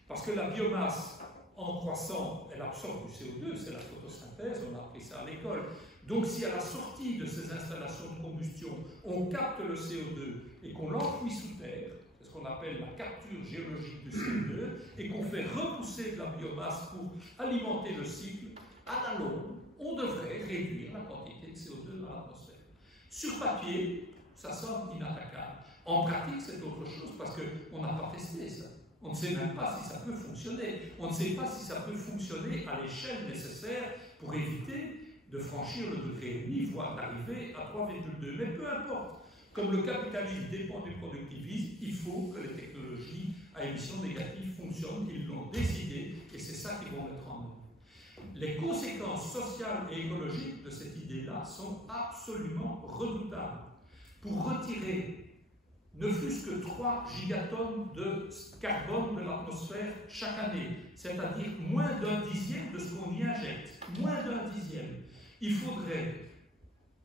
Parce que la biomasse, en croissant, elle absorbe du CO2, c'est la photosynthèse, on a appris ça à l'école. Donc si à la sortie de ces installations de combustion, on capte le CO2 et qu'on l'enfouit sous terre, c'est ce qu'on appelle la capture géologique du CO2, et qu'on fait repousser de la biomasse pour alimenter le cycle, à la longue, on devrait réduire la quantité de CO2 dans l'atmosphère. Sur papier, ça semble inattaquable. En pratique, c'est autre chose parce qu'on n'a pas testé ça. On ne sait même pas si ça peut fonctionner. On ne sait pas si ça peut fonctionner à l'échelle nécessaire pour éviter de franchir le degré et demi, voire d'arriver à 3,2. Mais peu importe. Comme le capitalisme dépend du productivisme, il faut que les technologies à émissions négatives fonctionnent. Ils l'ont décidé et c'est ça qu'ils vont mettre en œuvre. Les conséquences sociales et écologiques de cette idée-là sont absolument redoutables. Pour retirer ne fût-ce que 3 gigatonnes de carbone de l'atmosphère chaque année, c'est-à-dire moins d'1 dixième de ce qu'on y injecte, moins d'1 dixième. Il faudrait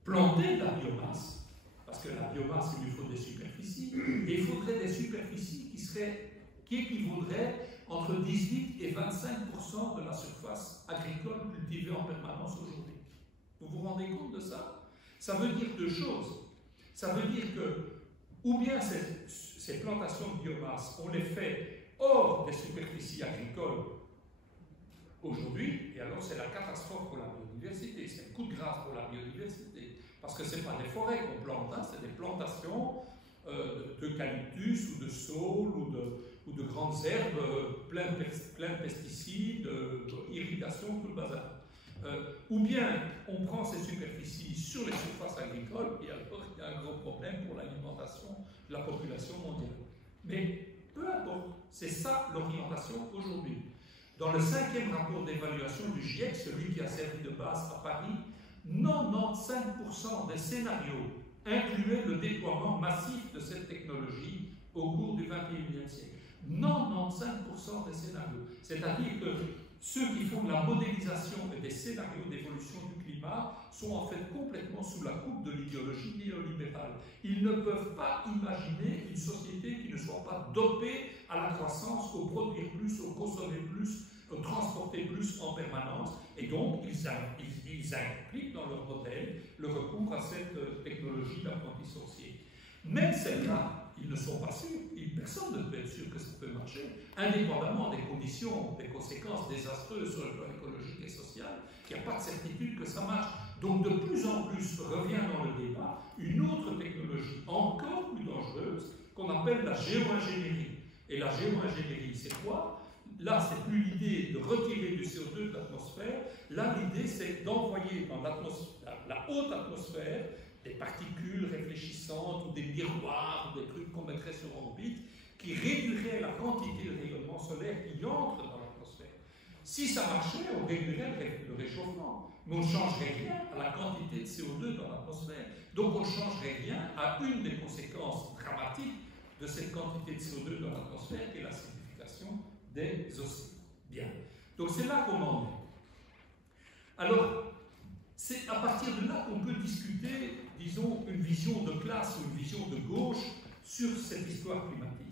planter de la biomasse, parce que la biomasse, il lui faut des superficies, et il faudrait des superficies qui équivaudraient entre 18 et 25% de la surface agricole cultivée en permanence aujourd'hui. Vous vous rendez compte de ça? Ça veut dire 2 choses. Ça veut dire que ou bien ces plantations de biomasse, on les fait hors des superficies agricoles aujourd'hui, et alors c'est la catastrophe pour la biodiversité, c'est un coup de grâce pour la biodiversité, parce que ce n'est pas des forêts qu'on plante, hein, c'est des plantations d'eucalyptus ou de saules ou de grandes herbes plein de pesticides, irrigation, tout le bazar. Ou bien on prend ces superficies sur les surfaces agricoles et alors il y a un gros problème pour l'alimentation de la population mondiale. Mais peu importe, c'est ça l'orientation aujourd'hui. Dans le 5e rapport d'évaluation du GIEC, celui qui a servi de base à Paris, 95% des scénarios incluaient le déploiement massif de cette technologie au cours du 21e siècle. 95% des scénarios. C'est-à-dire que ceux qui font de la modélisation et des scénarios d'évolution du climat sont en fait complètement sous la coupe de l'idéologie néolibérale. Ils ne peuvent pas imaginer une société qui ne soit pas dopée à la croissance, au produire plus, au consommer plus, au transporter plus, plus en permanence, et donc ils impliquent dans leur modèle le recours à cette technologie d'apprenti sorcier. Même celles-là, ils ne sont pas sûrs, personne ne peut être sûr que ça peut marcher, indépendamment des conditions, des conséquences désastreuses sur le plan écologique et social, il n'y a pas de certitude que ça marche. Donc de plus en plus revient dans le débat une autre technologie encore plus dangereuse qu'on appelle la géo-ingénierie. Et la géo-ingénierie, c'est quoi? Là, c'est plus l'idée de retirer du CO2 de l'atmosphère. Là, l'idée, c'est d'envoyer dans la haute atmosphère des particules réfléchissantes ou des miroirs, ou des trucs qu'on mettrait sur orbite, qui réduiraient la quantité de rayonnement solaire qui entre dans l'atmosphère. Si ça marchait, on réduirait le réchauffement, mais on ne changerait rien à la quantité de CO2 dans l'atmosphère. Donc on ne changerait rien à une des conséquences dramatiques de cette quantité de CO2 dans l'atmosphère, qui est l'acidification des océans. Bien. Donc c'est là qu'on en est. Alors, c'est à partir de là qu'on peut discuter, disons, une vision de classe ou une vision de gauche sur cette histoire climatique.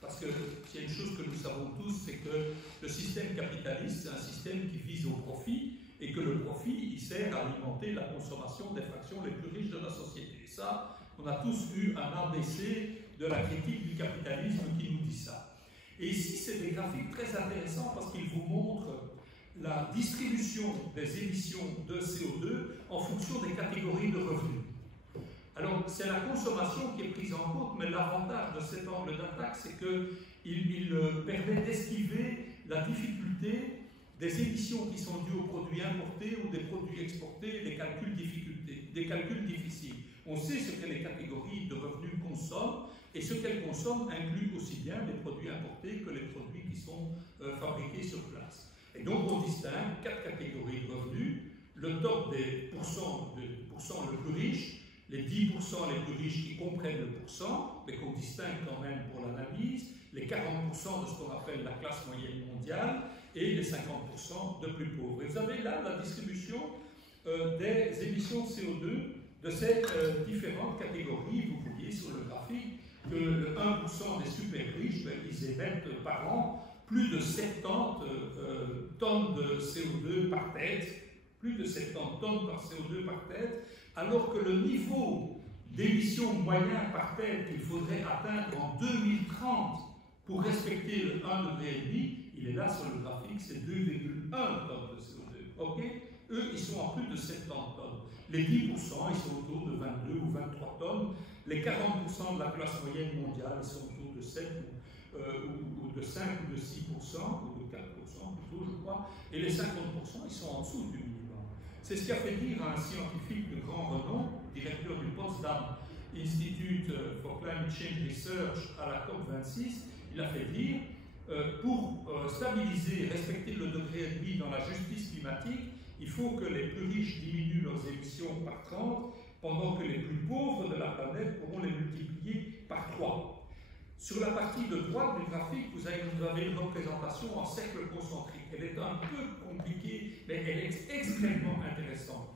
Parce que s'il y a une chose que nous savons tous, c'est que le système capitaliste, c'est un système qui vise au profit, et que le profit, il sert à alimenter la consommation des fractions les plus riches de la société. Et ça, on a tous eu un ABC de la critique du capitalisme qui nous dit ça. Et ici, c'est des graphiques très intéressants parce qu'ils vous montrent la distribution des émissions de CO2 en fonction des catégories de revenus. Alors, c'est la consommation qui est prise en compte, mais l'avantage de cet angle d'attaque, c'est qu'il permet d'esquiver la difficulté des émissions qui sont dues aux produits importés ou des produits exportés, des calculs difficiles. On sait ce que les catégories de revenus consomment, et ce qu'elles consomment inclut aussi bien les produits importés que les produits qui sont fabriqués sur place. Et donc on distingue 4 catégories de revenus: le top des pourcents le plus riches, les 10% les plus riches qui comprennent le pourcent, mais qu'on distingue quand même pour l'analyse, les 40% de ce qu'on appelle la classe moyenne mondiale, et les 50% de plus pauvres. Et vous avez là la distribution des émissions de CO2 de ces différentes catégories. Vous voyez sur le graphique que le 1% des super riches, ils émettent par an plus de 70 tonnes de CO2 par tête, plus de 70 tonnes par CO2 par tête, alors que le niveau d'émissions moyen par tête qu'il faudrait atteindre en 2030 pour respecter le 1,5 degré, il est là sur le graphique, c'est 2,1 tonnes de CO2. Ok? Eux, ils sont en plus de 70 tonnes. Les 10%, ils sont autour de 22 ou 23 tonnes. Les 40% de la classe moyenne mondiale, ils sont autour de 7 ou de 5 ou de 6%, ou de 4% plutôt, je crois. Et les 50%, ils sont en dessous du minimum. C'est ce qu'a fait dire à un scientifique de grand renom, directeur du Potsdam Institute for Climate Change Research à la COP26, il a fait dire pour stabiliser et respecter le 1,5 degré dans la justice climatique, il faut que les plus riches diminuent leurs émissions par 30, pendant que les plus pauvres de la planète pourront les multiplier par 3. Sur la partie de droite du graphique, vous avez une représentation en cercle concentrique. Elle est un peu compliquée, mais elle est extrêmement intéressante.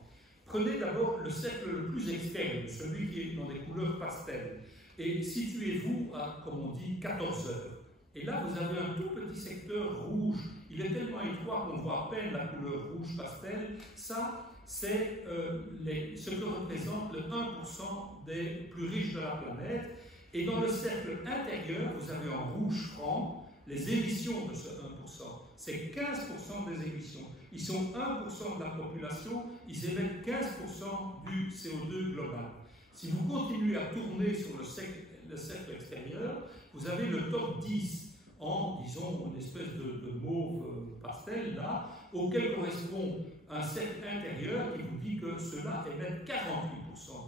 Prenez d'abord le cercle le plus externe, celui qui est dans des couleurs pastel, et situez-vous à, comme on dit, 14 heures. Et là, vous avez un tout petit secteur rouge. Il est tellement étroit qu'on voit à peine la couleur rouge pastel. Ça, c'est ce que représente le 1% des plus riches de la planète. Et dans le cercle intérieur, vous avez en rouge franc les émissions de ce 1%. C'est 15% des émissions. Ils sont 1% de la population, ils émettent 15% du CO2 global. Si vous continuez à tourner sur le cercle extérieur, vous avez le top 10 en, disons, une espèce de mauve pastel là, auquel correspond un cercle intérieur qui vous dit que ceux-là émettent 48%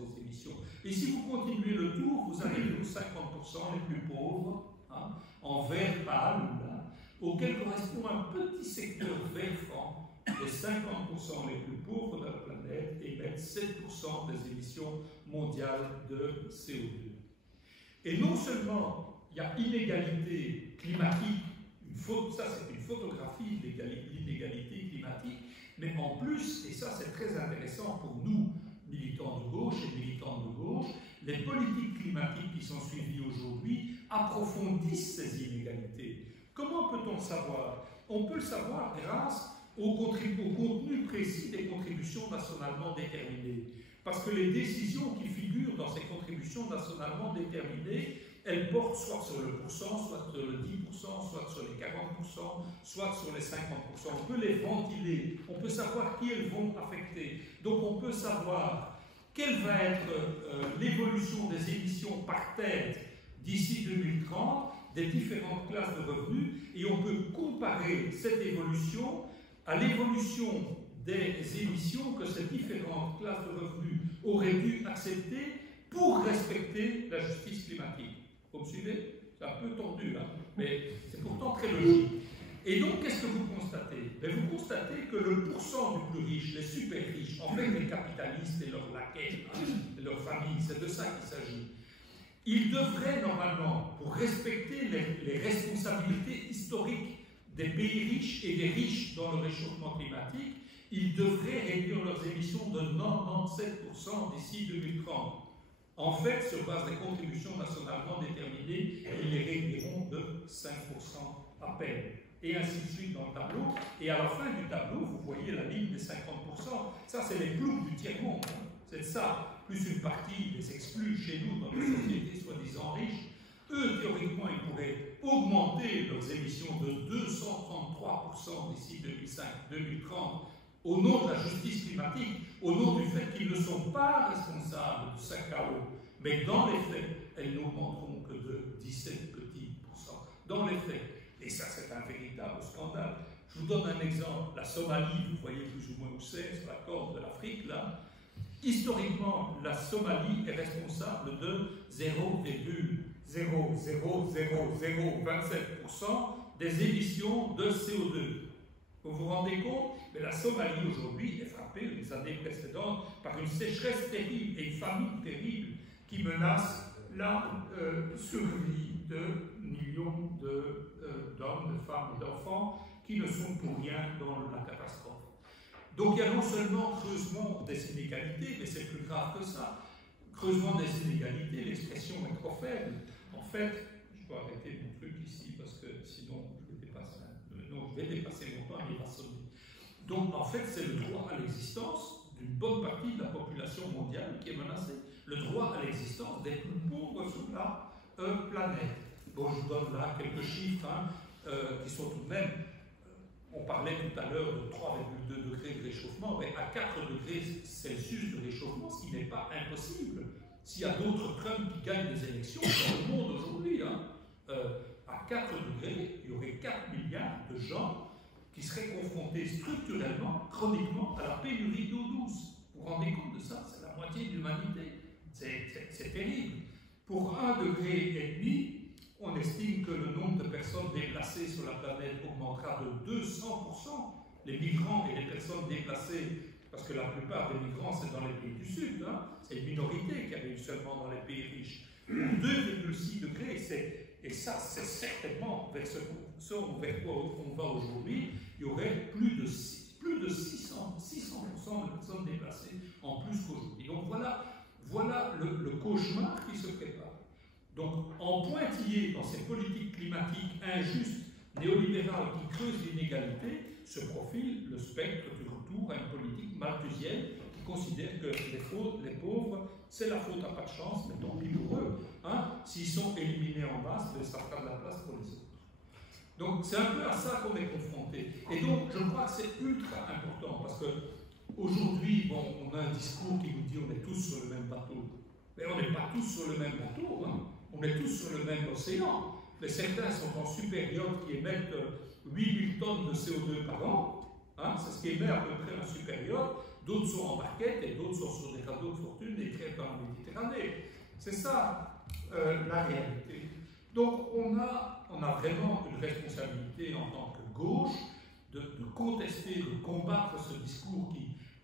des émissions. Et si vous continuez le tour, vous arrivez aux 50% les plus pauvres, hein, en vert pâle, là, auquel correspond un petit secteur vert franc. Les 50% les plus pauvres de la planète émettent 7% des émissions mondiales de CO2. Et non seulement il y a inégalité climatique, ça c'est une photographie de l'inégalité climatique, mais en plus, et ça c'est très intéressant pour nous, militants de gauche et militantes de gauche, les politiques climatiques qui sont suivies aujourd'hui approfondissent ces inégalités. Comment peut-on le savoir? On peut le savoir grâce au contenu précis des contributions nationalement déterminées. Parce que les décisions qui figurent dans ces contributions nationalement déterminées, elles portent soit sur le pourcent, soit sur le 10%, soit sur les 40%, soit sur les 50%. On peut les ventiler, on peut savoir qui elles vont affecter. Donc on peut savoir quelle va être l'évolution des émissions par tête d'ici 2030 des différentes classes de revenus, et on peut comparer cette évolution à l'évolution des émissions que ces différentes classes de revenus auraient dû accepter pour respecter la justice climatique. Vous me suivez? C'est un peu tendu, hein, mais c'est pourtant très logique. Et donc, qu'est-ce que vous constatez? Vous constatez que le pourcent du plus riche, les super riches, en fait les capitalistes et leurs laquais, et leurs familles, c'est de ça qu'il s'agit. Ils devraient normalement, pour respecter les responsabilités historiques des pays riches et des riches dans le réchauffement climatique, ils devraient réduire leurs émissions de 97% d'ici 2030. En fait, sur base des contributions nationalement déterminées, ils les réduiront de 5% à peine. Et ainsi de suite dans le tableau. Et à la fin du tableau, vous voyez la ligne des 50%. Ça, c'est les ploucs du tiers-monde. C'est ça, plus une partie des exclus chez nous dans les sociétés soi-disant riches. Eux, théoriquement, ils pourraient augmenter leurs émissions de 233% d'ici 2030 au nom de la justice climatique, au nom du fait qu'ils ne sont pas responsables de ce chaos. Mais dans les faits, elles n'augmenteront que de 17 petits pourcents. Dans les faits. Et ça, c'est un véritable scandale. Je vous donne un exemple. La Somalie, vous voyez plus ou moins où c'est, sur la corde de l'Afrique, là. Historiquement, la Somalie est responsable de 0,00027% des émissions de CO2. Vous vous rendez compte? Mais la Somalie aujourd'hui est frappée les années précédentes par une sécheresse terrible et une famine terrible qui menace la survie de millions d'hommes, de femmes et d'enfants qui ne sont pour rien dans la catastrophe. Donc il y a non seulement creusement des inégalités, mais c'est plus grave que ça. Creusement des inégalités, l'expression est trop faible. En fait, je dois arrêter mon truc ici parce que sinon je vais dépasser. Non, je vais dépasser mon temps, mais il va sonner. Donc en fait, c'est le droit à l'existence d'une bonne partie de la population mondiale qui est menacée. Le droit à l'existence des plus pauvres sur la planète. Bon, je vous donne là quelques chiffres qui sont tout de même. On parlait tout à l'heure de 3,2 degrés de réchauffement, mais à 4 degrés Celsius de réchauffement, ce qui n'est pas impossible. S'il y a d'autres Trump qui gagnent des élections dans le monde aujourd'hui, à 4 degrés, il y aurait 4 milliards de gens qui seraient confrontés structurellement, chroniquement, à la pénurie d'eau douce. Vous vous rendez compte de ça? C'est la moitié de l'humanité. C'est terrible. Pour 1,5 degré, on estime que le nombre de personnes déplacées sur la planète augmentera de 200%. Les migrants et les personnes déplacées, parce que la plupart des migrants, c'est dans les pays du Sud, c'est une minorité qui arrive seulement dans les pays riches. 2,6 degrés, et ça, c'est certainement vers vers quoi on va aujourd'hui, il y aurait plus de 600% de personnes déplacées en plus qu'aujourd'hui. Donc voilà le cauchemar qui se prépare. Donc, en pointillé dans ces politiques climatiques injustes, néolibérales qui creusent l'inégalité, se profile le spectre du retour à une politique malthusienne qui considère que les pauvres, c'est la faute à pas de chance, mais tant pis pour eux. S'ils sont éliminés en masse, ça fera de la place pour les autres. Donc, c'est un peu à ça qu'on est confronté. Et donc, je crois que c'est ultra important, parce qu'aujourd'hui, bon, on a un discours qui nous dit on est tous sur le même bateau. Mais on n'est pas tous sur le même bateau, on est tous sur le même océan. Mais certains sont en super yacht qui émettent 8000 tonnes de CO2 par an. C'est ce qu'émet à peu près un super yacht. D'autres sont en barquette et d'autres sont sur des radeaux de fortune et traitent dans la Méditerranée. C'est ça la réalité. Donc on a vraiment une responsabilité en tant que gauche de contester, de combattre ce discours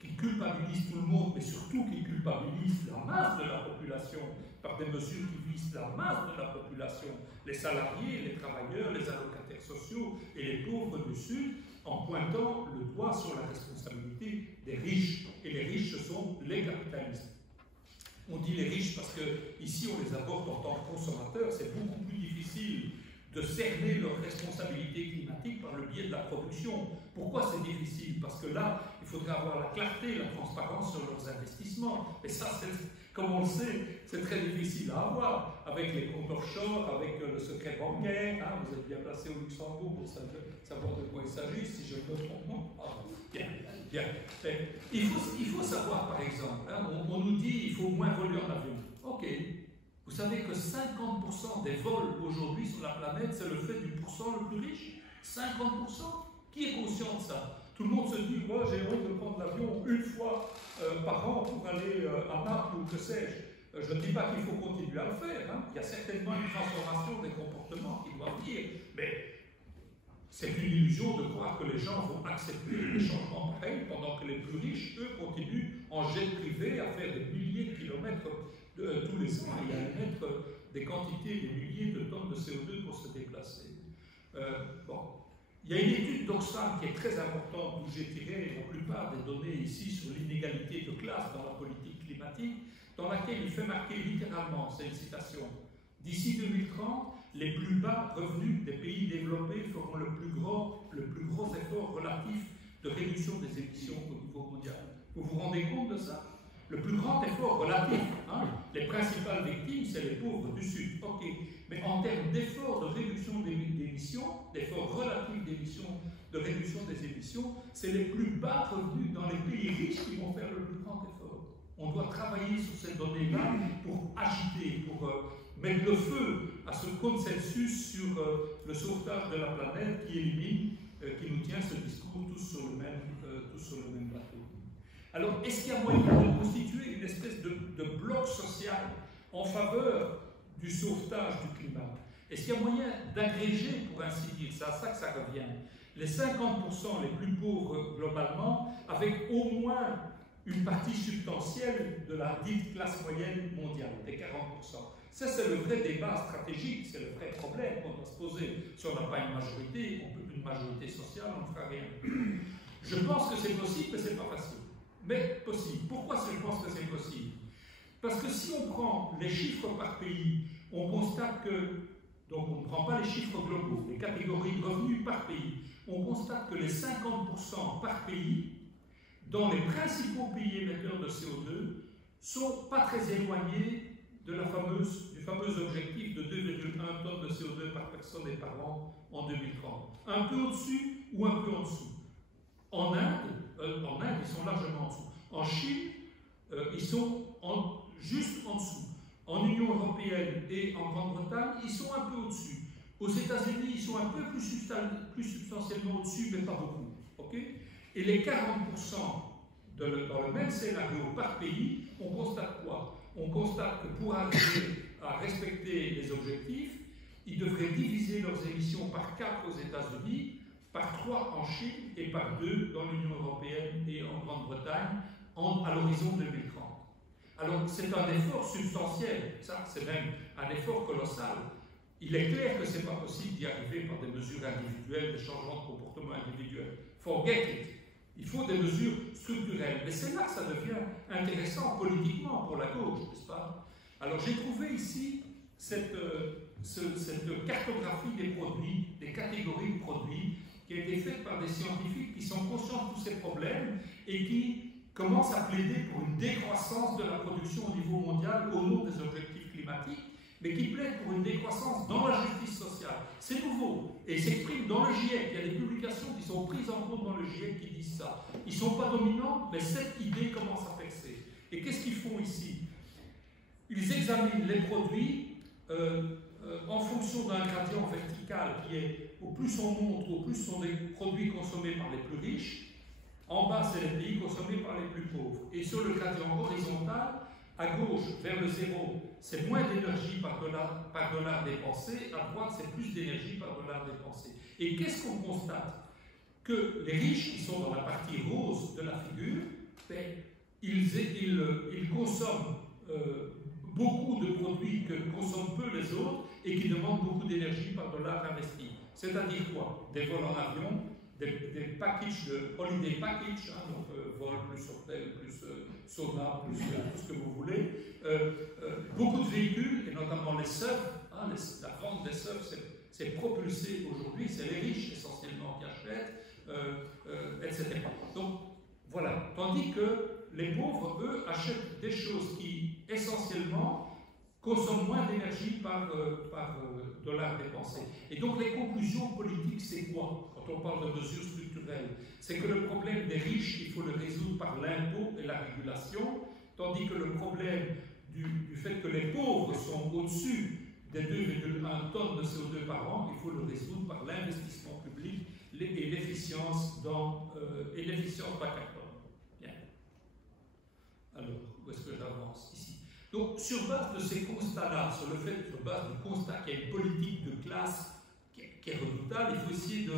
qui culpabilise tout le monde, mais surtout qui culpabilise la masse de la population par des mesures qui visent la masse de la population, les salariés, les travailleurs, les allocataires sociaux et les pauvres du Sud, en pointant le doigt sur la responsabilité des riches. Et les riches, ce sont les capitalistes. On dit les riches parce qu'ici, on les aborde en tant que consommateurs. C'est beaucoup plus difficile de cerner leurs responsabilités climatiques par le biais de la production. Pourquoi c'est difficile? Parce que là, il faudrait avoir la clarté, la transparence sur leurs investissements. Et ça, comme on le sait, c'est très difficile à avoir avec les comptes offshore, avec le secret bancaire. Hein, vous êtes bien placé au Luxembourg pour savoir de quoi il s'agit, si je me trompe. Bien, bien. Il faut savoir, par exemple, hein, on nous dit qu'il faut moins voler en avion. Ok. Vous savez que 50% des vols aujourd'hui sur la planète, c'est le fait du pourcent le plus riche. 50%. Qui est conscient de ça? Tout le monde se dit, moi j'ai honte de prendre l'avion une fois par an pour aller à Naples ou que sais-je. Je ne dis pas qu'il faut continuer à le faire. Hein. Il y a certainement une transformation des comportements qui doit venir. Mais c'est une illusion de croire que les gens vont accepter les changements pareils pendant que les plus riches, eux, continuent en jet privé à faire des milliers de kilomètres tous les ans et à émettre des quantités, des milliers de tonnes de CO2 pour se déplacer. Bon. Il y a une étude d'Oxfam qui est très importante, où j'ai tiré la plupart des données ici sur l'inégalité de classe dans la politique climatique, dans laquelle il fait marquer littéralement, c'est une citation, d'ici 2030, les plus bas revenus des pays développés feront le plus gros effort relatif de réduction des émissions au niveau mondial. Vous vous rendez compte de ça? Le plus grand effort relatif, hein, les principales victimes, c'est les pauvres du Sud. Ok, mais en termes d'efforts de réduction d'émissions, d'efforts relatifs de réduction des émissions, c'est les plus bas revenus dans les pays riches qui vont faire le plus grand effort. On doit travailler sur ces données-là pour agiter, pour mettre le feu à ce consensus sur le sauvetage de la planète qui élimine, qui nous tient ce discours tous sur le même plateau. Alors, est-ce qu'il y a moyen de constituer une espèce de bloc social en faveur du sauvetage du climat? Est-ce qu'il y a moyen d'agréger, pour ainsi dire, c'est à ça que ça revient, les 50% les plus pauvres globalement, avec au moins une partie substantielle de la dite classe moyenne mondiale, des 40%. Ça, c'est le vrai débat stratégique, c'est le vrai problème qu'on doit se poser. Si on n'a pas une majorité sociale, on ne fera rien. Je pense que c'est possible, mais ce n'est pas facile. Mais possible. Pourquoi je pense que c'est possible? Parce que si on prend les chiffres par pays, on constate que, donc on ne prend pas les chiffres globaux, les catégories de revenus par pays, on constate que les 50% par pays, dans les principaux pays émetteurs de CO2, sont pas très éloignés de du fameux objectif de 2,1 tonnes de CO2 par personne et par an en 2030. Un peu au-dessus ou un peu en dessous. En Inde, ils sont largement en dessous. En Chine, ils sont juste en dessous. En Union européenne et en Grande-Bretagne, ils sont un peu au-dessus. Aux États-Unis, ils sont un peu plus substantiellement au-dessus, mais pas beaucoup. Okay? Et les 40% dans le même scénario par pays, on constate quoi? On constate que pour arriver à respecter les objectifs, ils devraient diviser leurs émissions par 4 aux États-Unis, par 3 en Chine et par 2 dans l'Union européenne et en Grande-Bretagne à l'horizon 2030. Alors c'est un effort substantiel, ça c'est même un effort colossal. Il est clair que ce n'est pas possible d'y arriver par des mesures individuelles, des changements de comportement individuels. Forget it. Il faut des mesures structurelles. Mais c'est là que ça devient intéressant politiquement pour la gauche, n'est-ce pas? Alors j'ai trouvé ici cette cartographie des produits, des catégories de produits, qui a été faite par des scientifiques qui sont conscients de tous ces problèmes et qui commencent à plaider pour une décroissance de la production au niveau mondial au nom des objectifs climatiques, mais qui plaident pour une décroissance dans la justice sociale. C'est nouveau et s'exprime dans le GIEC. Il y a des publications qui sont prises en compte dans le GIEC qui disent ça. Ils ne sont pas dominants, mais cette idée commence à percer. Et qu'est-ce qu'ils font ici? Ils examinent les produits en fonction d'un gradient vertical qui est au plus on monte, au plus sont des produits consommés par les plus riches. En bas, c'est les pays consommés par les plus pauvres. Et sur le gradient horizontal, à gauche, vers le zéro, c'est moins d'énergie par dollar dépensé. À droite, c'est plus d'énergie par dollar dépensé. Et qu'est-ce qu'on constate? Que les riches qui sont dans la partie rose de la figure, ils consomment beaucoup de produits que consomment peu les autres et qui demandent beaucoup d'énergie par dollar investi. C'est-à-dire quoi? Des vols en avion, des packages de holiday package, hein, donc vol plus hôtel, plus sauna, plus tout ce que vous voulez, beaucoup de véhicules, et notamment les SUV, hein, la vente des SUV, c'est propulsé aujourd'hui, c'est les riches essentiellement qui achètent, etc. Donc voilà, tandis que les pauvres, eux, achètent des choses qui essentiellement consomment moins d'énergie par dollar dépensé. Et donc les conclusions politiques, c'est quoi quand on parle de mesures structurelles? C'est que le problème des riches, il faut le résoudre par l'impôt et la régulation, tandis que le problème du fait que les pauvres sont au-dessus des 2,1 tonnes de CO2 par an, il faut le résoudre par l'investissement public et l'efficience bas carbone. Bien. Alors, où est-ce que j'avance ici? Donc, sur base de ces constats-là, sur base du constat qu'il y a une politique de classe qui est redoutable, il faut essayer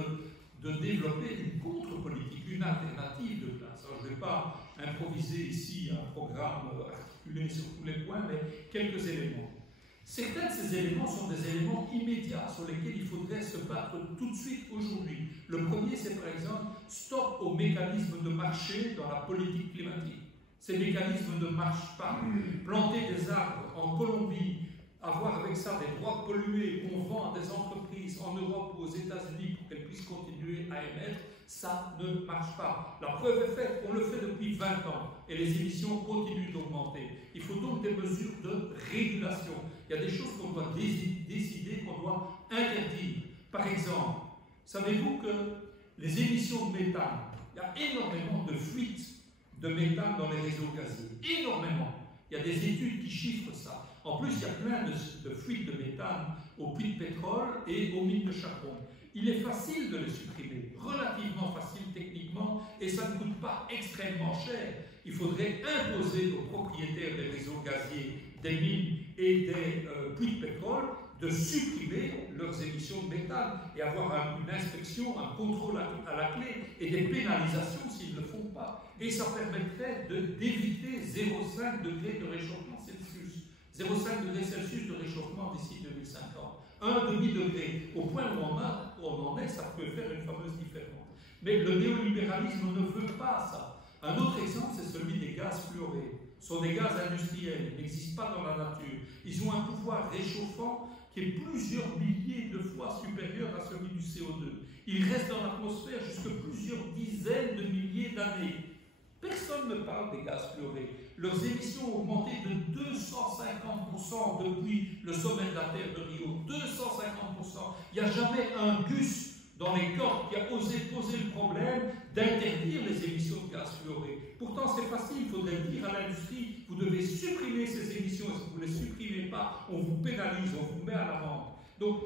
de développer une contre-politique, une alternative de classe. Alors, je ne vais pas improviser ici un programme articulé sur tous les points, mais quelques éléments. Certains de ces éléments sont des éléments immédiats sur lesquels il faudrait se battre tout de suite aujourd'hui. Le premier, c'est par exemple stop aux mécanismes de marché dans la politique climatique. Ces mécanismes ne marchent pas. Planter des arbres en Colombie, avoir avec ça des droits pollués qu'on vend à des entreprises en Europe ou aux États-Unis pour qu'elles puissent continuer à émettre, ça ne marche pas. La preuve est faite, on le fait depuis 20 ans et les émissions continuent d'augmenter. Il faut donc des mesures de régulation. Il y a des choses qu'on doit décider, qu'on doit interdire. Par exemple, savez-vous que les émissions de méthane, il y a énormément de fuites de méthane dans les réseaux gaziers. Énormément. Il y a des études qui chiffrent ça. En plus, il y a plein de fuites de méthane aux puits de pétrole et aux mines de charbon. Il est facile de les supprimer, relativement facile techniquement, et ça ne coûte pas extrêmement cher. Il faudrait imposer aux propriétaires des réseaux gaziers, des mines et des puits de pétrole de supprimer leurs émissions de méthane et avoir une inspection, un contrôle à la clé et des pénalisations s'ils ne le font pas. Et ça permettrait d'éviter 0,5 degré de réchauffement Celsius. 0,5 degré Celsius de réchauffement d'ici 2050. 1,5 degré. Au point où on en est, ça peut faire une fameuse différence. Mais le néolibéralisme ne veut pas ça. Un autre exemple, c'est celui des gaz fluorés. Ce sont des gaz industriels, ils n'existent pas dans la nature. Ils ont un pouvoir réchauffant qui est plusieurs milliers de fois supérieur à celui du CO2. Ils restent dans l'atmosphère jusqu'à plusieurs dizaines de milliers d'années. Personne ne parle des gaz fluorés. Leurs émissions ont augmenté de 250% depuis le sommet de la Terre de Rio. 250%. Il n'y a jamais un gus dans les corps qui a osé poser le problème d'interdire les émissions de gaz fluorés. Pourtant, c'est facile, il faudrait dire à l'industrie, vous devez supprimer ces émissions, et si vous ne les supprimez pas, on vous pénalise, on vous met à l'amende. Donc,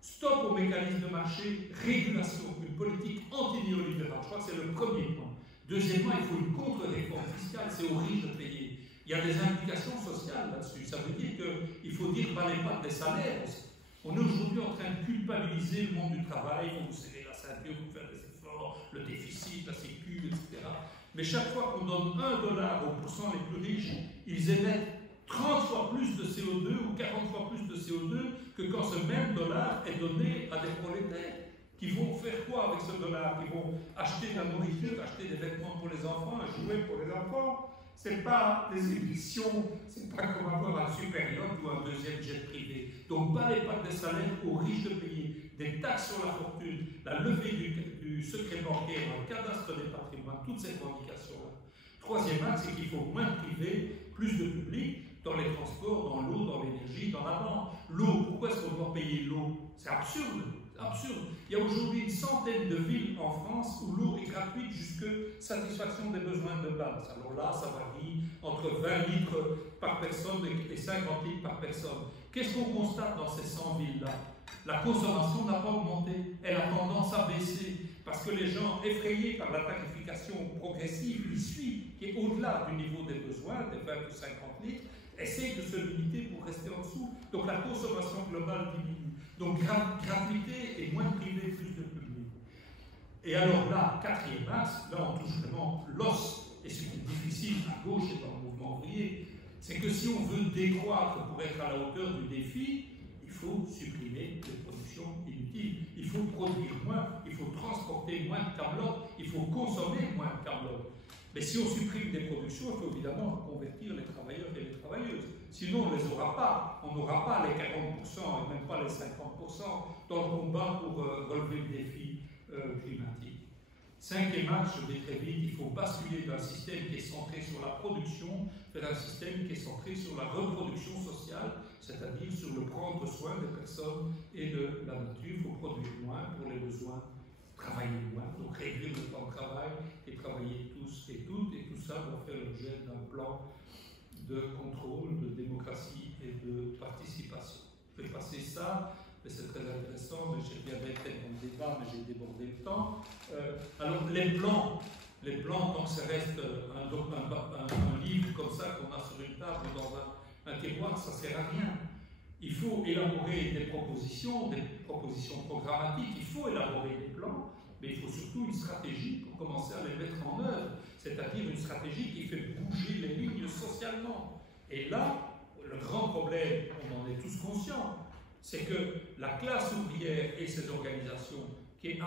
stop au mécanisme de marché, régulation, une politique anti-néolibérale. Je crois que c'est le premier point. Deuxièmement, il faut une contre-réforme fiscale, c'est aux riches de payer. Il y a des implications sociales là-dessus. Ça veut dire qu'il faut dire pas les pattes des salaires aussi. On est aujourd'hui en train de culpabiliser le monde du travail, il faut vous serrer la ceinture, vous faire des efforts, le déficit, la sécu, etc. Mais chaque fois qu'on donne $1 aux pourcents les plus riches, ils émettent 30 fois plus de CO2 ou 40 fois plus de CO2 que quand ce même dollar est donné à des prolétaires. Qui vont faire quoi avec ce dollar? Ils vont acheter de la nourriture, acheter des vêtements pour les enfants, un jouet pour les enfants. Ce n'est pas des émissions, ce n'est pas comme avoir un super yacht ou un deuxième jet privé. Donc, pas les pattes des salaires aux riches de payer, des taxes sur la fortune, la levée du secret bancaire, un cadastre des patrimoines, toutes ces revendications-là. Troisième axe, c'est qu'il faut moins de privé, plus de public, dans les transports, dans l'eau, dans l'énergie, dans la banque. L'eau, pourquoi est-ce qu'on doit payer l'eau? C'est absurde. Absurde. Il y a aujourd'hui une centaine de villes en France où l'eau est gratuite jusqu'à satisfaction des besoins de base. Alors là, ça varie entre 20 litres par personne et 50 litres par personne. Qu'est-ce qu'on constate dans ces 100 villes-là? La consommation n'a pas augmenté. Elle a tendance à baisser parce que les gens, effrayés par la tarification progressive qui suit, qui est au-delà du niveau des besoins, des 20 ou 50 litres, essayent de se limiter pour rester en dessous. Donc la consommation globale diminue. Donc gratuité et moins de privé, plus de public. Et alors là, quatrième axe, là on touche vraiment l'os, et ce qui est difficile à gauche et dans le mouvement ouvrier, c'est que si on veut décroître pour être à la hauteur du défi, il faut supprimer les productions inutiles. Il faut produire moins, il faut transporter moins de camelotes, il faut consommer moins de camelotes. Mais si on supprime des productions, il faut évidemment convertir les travailleurs et les travailleuses. Sinon, on ne les aura pas. On n'aura pas les 40% et même pas les 50% dans le combat pour relever le défi climatique. Cinquième axe, je vais très vite, il faut basculer d'un système qui est centré sur la production vers un système qui est centré sur la reproduction sociale, c'est-à-dire sur le prendre soin des personnes et de la nature. Il faut produire moins pour les besoins, travailler moins, donc réduire le temps de travail et travailler tous et toutes, et tout ça doit faire l'objet d'un plan de contrôle, de démocratie et de participation. Je vais passer ça, mais c'est très intéressant, mais j'ai bien été dans le débat, mais j'ai débordé le temps. Alors les plans, donc ça reste un livre comme ça qu'on a sur une table dans un tiroir, ça ne sert à rien. Il faut élaborer des propositions programmatiques, il faut élaborer des plans, mais il faut surtout une stratégie pour commencer à les mettre en œuvre, c'est-à-dire une stratégie qui fait bouger les lignes socialement. Et là, le grand problème, on en est tous conscients, c'est que la classe ouvrière et ses organisations, qui est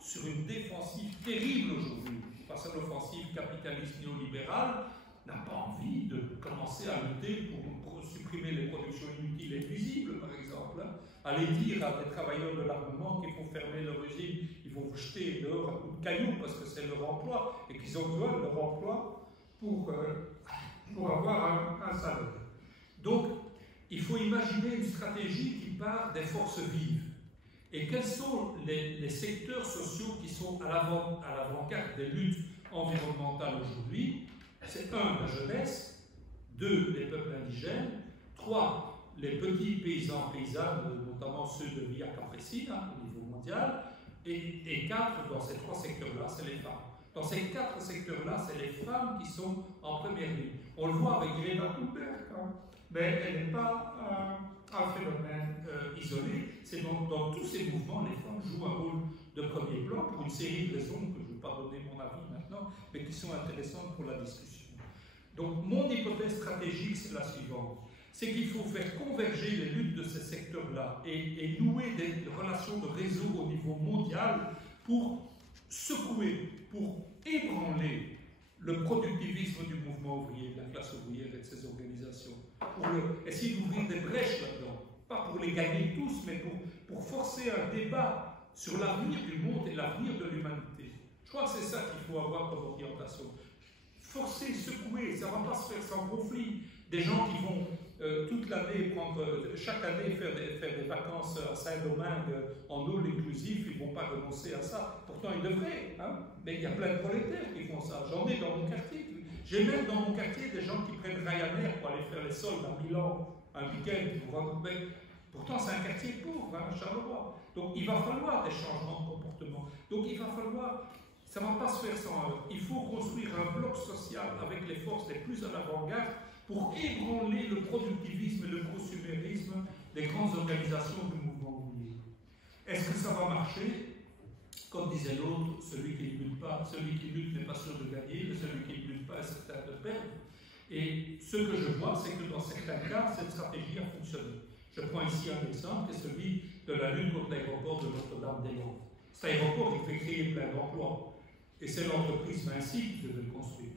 sur une défensive terrible aujourd'hui, face à l'offensive capitaliste néolibérale, n'a pas envie de commencer à lutter pour supprimer les productions inutiles et nuisibles, par exemple. Aller dire à des travailleurs de l'armement qu'il faut fermer leur usine, ils vont vous jeter dehors à coups de cailloux parce que c'est leur emploi et qu'ils ont besoin de leur emploi pour avoir un salaire. Donc, il faut imaginer une stratégie qui part des forces vives. Et quels sont les secteurs sociaux qui sont à l'avant-garde des luttes environnementales aujourd'hui? C'est 1, la jeunesse, 2, les peuples indigènes, 3, les petits paysans, paysannes, notamment ceux de Via Campesina au niveau mondial, et 4, dans ces 3 secteurs-là, c'est les femmes. Dans ces 4 secteurs-là, c'est les femmes qui sont en première ligne. On le voit avec Greta Thunberg, hein, mais elle n'est pas un phénomène isolé. C'est dans tous ces mouvements, les femmes jouent un rôle de premier plan pour une série de raisons que je ne vais pas donner mon avis maintenant, mais qui sont intéressantes pour la discussion. Donc mon hypothèse stratégique, c'est la suivante. C'est qu'il faut faire converger les luttes de ces secteurs-là et nouer des relations de réseau au niveau mondial pour secouer, pour ébranler le productivisme du mouvement ouvrier, de la classe ouvrière et de ses organisations, pour essayer d'ouvrir des brèches là-dedans, pas pour les gagner tous, mais pour forcer un débat sur l'avenir du monde et l'avenir de l'humanité. Je crois que c'est ça qu'il faut avoir comme orientation. Forcer, secouer, ça ne va pas se faire sans conflit. Des gens qui vont toute l'année chaque année faire des vacances à Saint-Domingue en all inclusif, ils ne vont pas renoncer à ça. Pourtant, ils devraient, hein, mais il y a plein de prolétaires qui font ça. J'en ai dans mon quartier. J'ai même dans mon quartier des gens qui prennent Ryanair pour aller faire les soldes à Milan un week-end. Pourtant, c'est un quartier pauvre, hein, Charleroi. Donc, il va falloir des changements de comportement. Donc, il va falloir... Ça ne va pas se faire sans eux. Il faut construire un bloc social avec les forces les plus à l'avant-garde pour ébranler le productivisme et le consumérisme des grandes organisations du mouvement ouvrier. Est-ce que ça va marcher? Comme disait l'autre, celui qui ne lutte pas, celui qui lutte n'est pas sûr de gagner, mais celui qui ne lutte pas est certain de perdre. Et ce que je vois, c'est que dans certains cas, cette stratégie a fonctionné. Je prends ici un exemple, qui est celui de la lutte contre l'aéroport de Notre-Dame-des-Landes. Cet aéroport, il fait créer plein d'emplois. Et c'est l'entreprise Vinci qui devait le construire.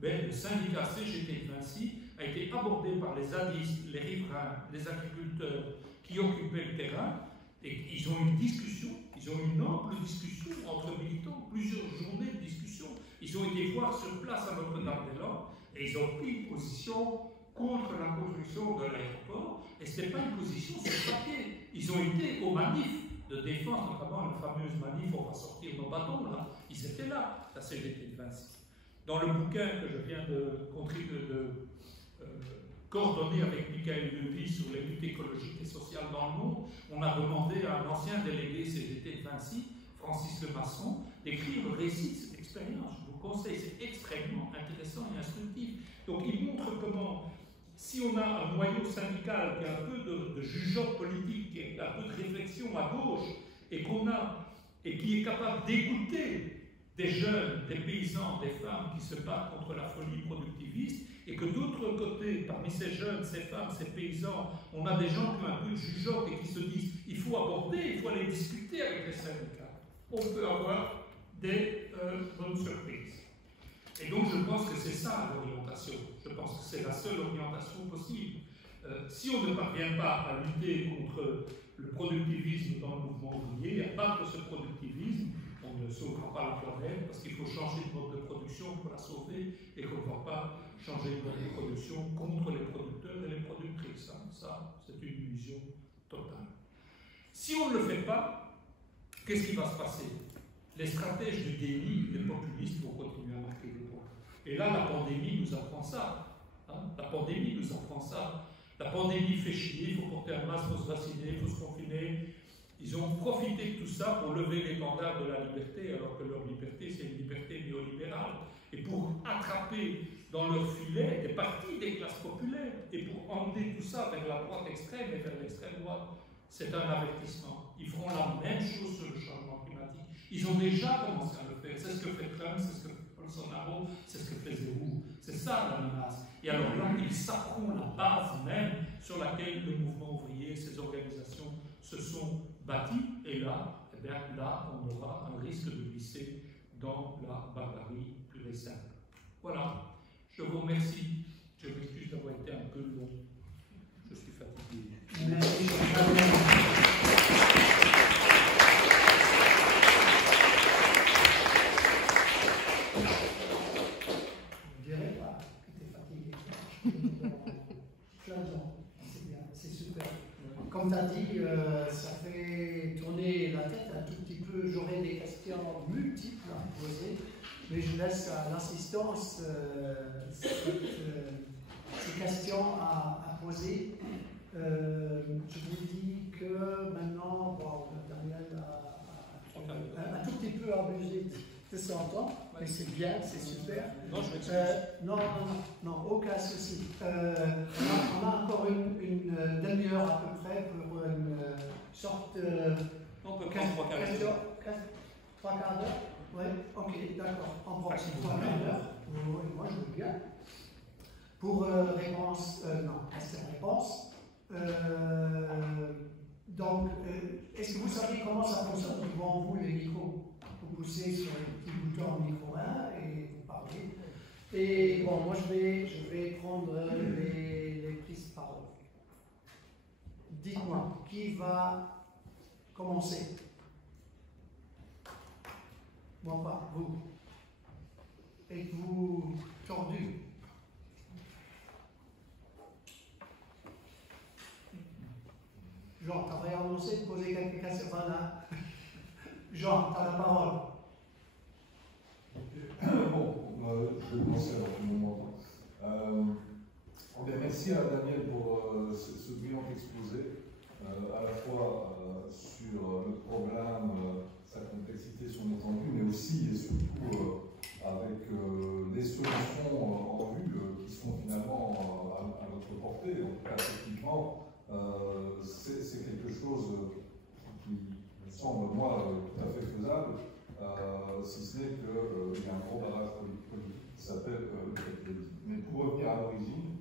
Mais le syndicat CGT de Vinci a été abordé par les zadistes, les riverains, les agriculteurs qui occupaient le terrain, et ils ont eu une discussion, ils ont eu une ample discussion entre militants, plusieurs journées de discussion. Ils ont été voir sur place à Notre-Dame-des-Landes et ils ont pris une position contre la construction de l'aéroport, et ce n'était pas une position sur papier. Ils ont été aux manifs de défense, notamment la fameuse manif, on va sortir nos bâtons, là, ils étaient là, la CGT de Vinci. Dans le bouquin que je viens de coordonner avec Michael Levy sur les luttes écologiques et sociales dans le monde, on a demandé à un ancien délégué CGT de Vinci, Francis Lemasson, d'écrire le récit de cette expérience. Je vous conseille, c'est extrêmement intéressant et instructif. Donc il montre comment, si on a un noyau syndical qui a un peu de jugeote politique, qui a un peu de réflexion à gauche, et qui est capable d'écouter des jeunes, des paysans, des femmes qui se battent contre la folie productiviste, et que d'autre côté, parmi ces jeunes, ces femmes, ces paysans, on a des gens qui ont un peu de jugeote et qui se disent il faut aborder, il faut aller discuter avec les syndicats. On peut avoir des bonnes surprises. Et donc je pense que c'est ça l'orientation. Je pense que c'est la seule orientation possible. Si on ne parvient pas à lutter contre le productivisme dans le mouvement ouvrier, à battre ce productivisme, on ne sauvera pas la planète parce qu'il faut changer de mode de production pour la sauver et qu'on ne va pas changer de mode de production contre les producteurs et les productrices. Ça, c'est une illusion totale. Si on ne le fait pas, qu'est-ce qui va se passer? Les stratèges de déni des populistes vont continuer à marquer les points. Et là, la pandémie nous apprend ça. La pandémie nous apprend ça. La pandémie fait chier, il faut porter un masque, il faut se vacciner, il faut se confiner. Ils ont profité de tout ça pour lever l'étendard de la liberté, alors que leur liberté, c'est une liberté néolibérale. Et pour attraper dans leur filet des partis des classes populaires, et pour emmener tout ça vers la droite extrême et vers l'extrême droite, c'est un avertissement. Ils feront la même chose sur le changement climatique. Ils ont déjà commencé à le faire. C'est ce que fait Trump, c'est ce que fait Bolsonaro, c'est ce que fait Zemmour. C'est ça la menace. Et alors là, ils saperont la base même sur laquelle le mouvement ouvrier, ses organisations se sont bâties. Et là, eh bien, là, on aura un risque de glisser dans la barbarie pure et simple. Voilà. Je vous remercie. Je m'excuse d'avoir été un peu long. Je suis fatigué. Merci. Comme tu as dit, ça fait tourner la tête un tout petit peu. J'aurais des questions multiples à poser, mais je laisse à l'assistance ces questions à poser. Je vous dis que maintenant, bon, Daniel a un tout petit peu abusé de son temps, mais c'est bien, c'est super. Non, je m'excuse. Non, aucun souci. On a encore une demi-heure à peu près pour une sorte de... On peut prendre 3 quarts d'heure. 3 quarts d'heure? Oui, ok, d'accord. On prend 3 quarts d'heure. Oui, moi je veux bien. Pour réponse, question-réponse. Donc, est-ce que vous savez comment ça fonctionne devant vous, les micros? Vous poussez sur le petit bouton micro 1 et vous parlez. Et bon, moi je vais prendre les prises de parole. Dites-moi, qui va commencer? Moi pas, vous. Êtes-vous tordu? Jean, tu avais annoncé de poser quelques questions. Voilà. Jean, tu as la parole. Je vais commencer alors tout le monde. Merci à Daniel pour ce brillant exposé, à la fois sur le programme, sa complexité, son étendue, mais aussi et surtout avec les solutions en vue qui sont finalement à notre portée. En tout cas, techniquement, c'est quelque chose qui me semble, moi, tout à fait faisable, si ce n'est qu'il y a un gros barrage politique qui s'appelle le capitalisme. Mais pour revenir à l'origine,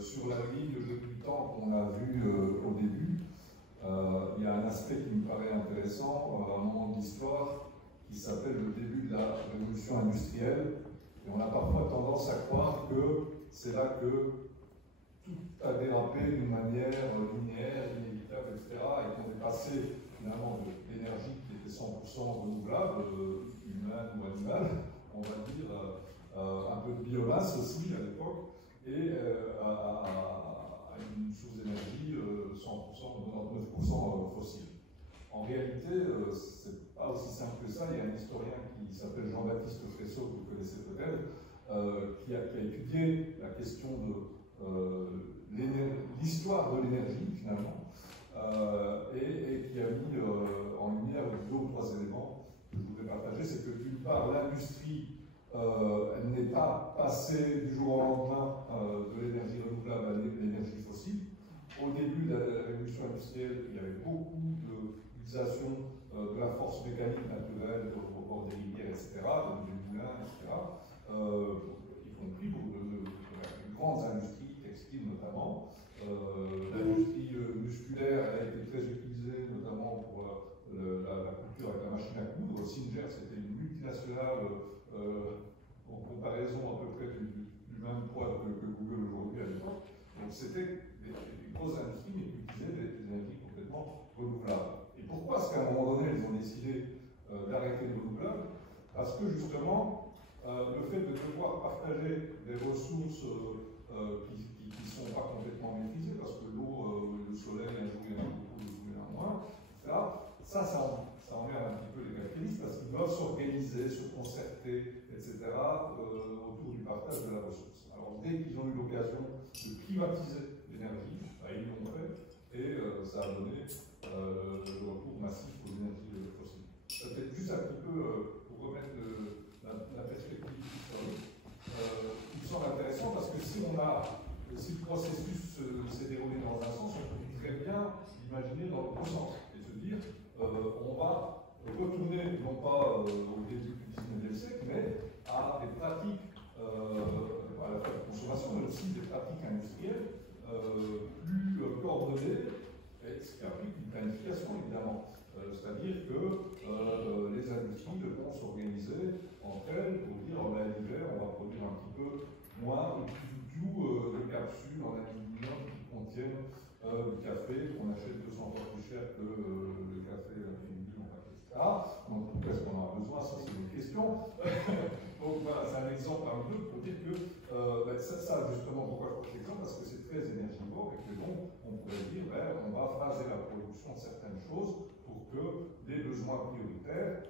sur la grille de jeu du temps qu'on a vu au début, il y a un aspect qui me paraît intéressant, un moment de l'histoire qui s'appelle le début de la révolution industrielle. Et on a parfois tendance à croire que c'est là que tout a dérapé d'une manière linéaire, inévitable, etc. Et qu'on est passé finalement de l'énergie qui était 100% renouvelable, humaine ou animale, on va dire, un peu de biomasse aussi à l'époque, et à une source d'énergie 100%, 99% fossile. En réalité, c'est pas aussi simple que ça. Il y a un historien qui s'appelle Jean-Baptiste Fresso, que vous connaissez peut-être, qui a étudié la question de l'histoire de l'énergie, finalement, et qui a mis en lumière 2 ou 3 éléments que je voudrais partager. C'est que d'une part, l'industrie elle n'est pas passée du jour au lendemain de l'énergie renouvelable à l'énergie fossile. Au début de la révolution industrielle, il y avait beaucoup d'utilisation de la force mécanique naturelle au bord des rivières, etc., des moulins, etc., y compris pour de grandes industries textiles notamment. L'industrie musculaire elle a été très utilisée, notamment pour la couture avec la machine à coudre. Singer, c'était une multinationale raison à peu près du même poids que Google aujourd'hui à l'époque. Donc c'était des grosses industries, mais qui utilisaient des énergies complètement renouvelables. Et pourquoi est-ce qu'à un moment donné, ils ont décidé d'arrêter le renouvelable? Parce que justement, le fait de devoir partager des ressources qui ne sont pas complètement maîtrisées, parce que l'eau, le soleil, un jour il y en a beaucoup, un jour il y en a moins, etc., ça emmerde un petit peu les capitalistes parce qu'ils doivent s'organiser, se concerter, etc., autour du partage de la ressource. Alors, dès qu'ils ont eu l'occasion de privatiser l'énergie, ils l'ont fait, et ça a donné le recours massif aux énergies fossiles. Ça peut-être juste un petit peu, pour remettre la perspective historique, il me semble intéressant parce que si le processus s'est déroulé dans un sens, on peut très bien l'imaginer dans l'autre sens, et se dire, on va retourner, non pas au début du 19e siècle, mais à des pratiques, à la fois de consommation, mais aussi des pratiques industrielles plus coordonnées, et ce qui implique une planification, évidemment. C'est-à-dire que les industries devront s'organiser entre elles pour dire, l'hiver, on va produire un petit peu moins ou plus de capsules en aluminium qui contiennent du café qu'on achète 200 fois plus cher que le café féminin, etc. Donc, est-ce qu'on en a besoin? Ça, c'est une question. Donc, voilà, c'est un exemple parmi d'autres pour dire que ça, justement, pourquoi je prends cet exemple? Parce que c'est très énergivore et que donc, on pourrait dire, on va phaser la production de certaines choses pour que les besoins prioritaires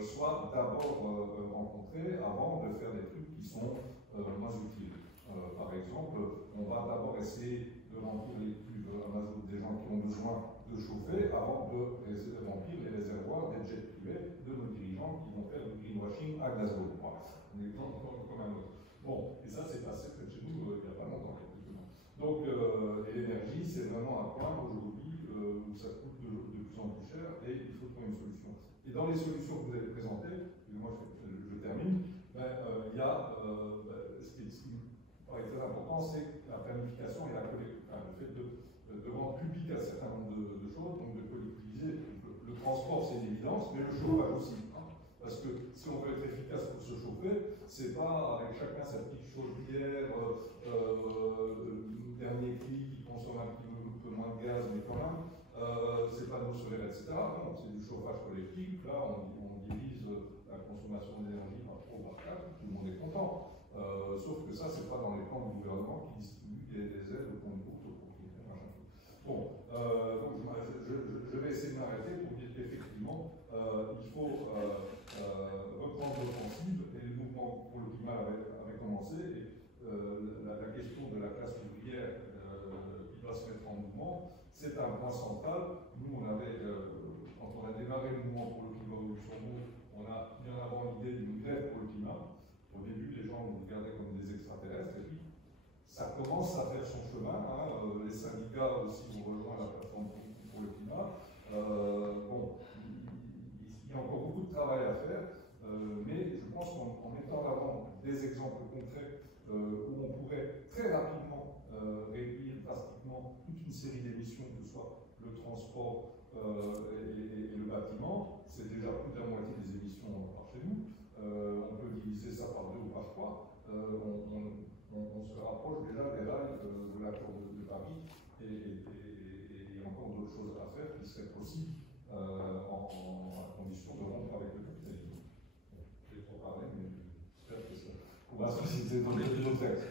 soient d'abord rencontrés avant de faire des trucs qui sont moins utiles. Par exemple, on va d'abord essayer de remplir les cuves à mazout des gens qui ont besoin de chauffer avant de remplir les réservoirs des jets privés de nos dirigeants qui vont faire du greenwashing à Glasgow. Voilà. Un exemple comme un autre. Bon, et ça c'est passé près de chez nous il n'y a pas longtemps. Donc, l'énergie, c'est vraiment un point aujourd'hui où ça coûte de plus en plus cher et il faut trouver une solution. Et dans les solutions que vous avez présentées, moi je termine, il y a ce qui me paraît très important, c'est la planification et le fait de rendre public un certain nombre de choses, donc de collectiviser. Le transport, c'est une évidence, mais le chauffage aussi. Parce que si on veut être efficace pour se chauffer, c'est pas avec chacun sa petite chaudière, dernier cri qui consomme un petit peu moins de gaz, mais quand même, c'est pas panneaux solaires, etc. Non, c'est du chauffage collectif. Là, on divise la consommation d'énergie par 3 ou par 4, tout le monde est content. Sauf que ça, c'est pas dans les plans du gouvernement qui distribue des aides aux propriétaires. Bon, donc je vais essayer de m'arrêter pour dire qu'effectivement, il faut reprendre l'offensive et le mouvement pour le climat avait commencé. Et la question de la classe ouvrière qui doit se mettre en mouvement, c'est un point central. Nous, on avait, quand on a démarré le mouvement pour le climat au Luxembourg, on a mis en avant l'idée d'une grève pour le climat. Au début, les gens nous regardaient comme des extraterrestres, et puis ça commence à faire son chemin. Les syndicats aussi vont rejoindre la plateforme pour le climat. Bon, il y a encore beaucoup de travail à faire, mais je pense qu'en mettant en avant des exemples concrets où on pourrait très rapidement réduire drastiquement toute une série d'émissions, que ce soit le transport et le bâtiment, c'est déjà plus de la moitié des émissions par chez nous. On peut diviser ça par 2 ou par 3. On se rapproche déjà des rails de l'accord de Paris et il y a encore d'autres choses à faire qui seraient possibles à condition de rompre avec le capitalisme. J'ai trop parlé, mais j'espère que ça pourra susciter dans les autres textes.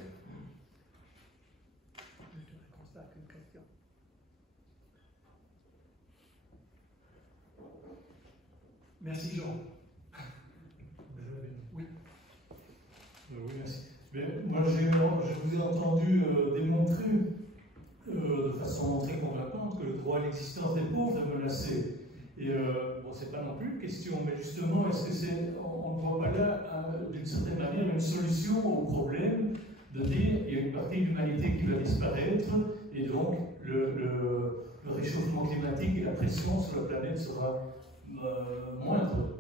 Merci Jean. Oui. Oui, merci. Mais moi, je vous ai entendu démontrer de façon très convaincante que le droit à l'existence des pauvres est menacé. Et bon, c'est pas non plus une question, mais justement, est-ce que on ne voit pas là, d'une certaine manière, une solution au problème de dire il y a une partie de l'humanité qui va disparaître, et donc le réchauffement climatique et la pression sur la planète sera moindre.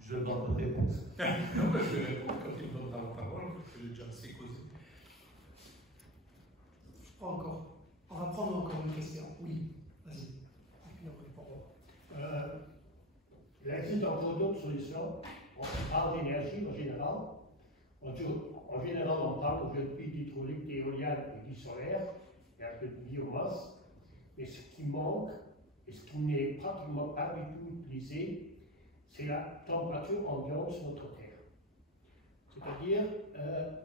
Je demande votre réponse. Non, mais je vais répondre quand il me donnera la parole, je l'ai déjà assez causé. Pas encore. On va prendre encore une question. Oui, vas-y. Et puis on répond. existe encore d'autres solutions. On parle d'énergie en général. En général, on parle aujourd'hui d'hydraulique, d'éolienne et du solaire, et un peu de biomasse. Mais ce qui manque, et ce qui n'est pratiquement pas du tout utilisé, c'est la température ambiante sur notre Terre. C'est-à-dire,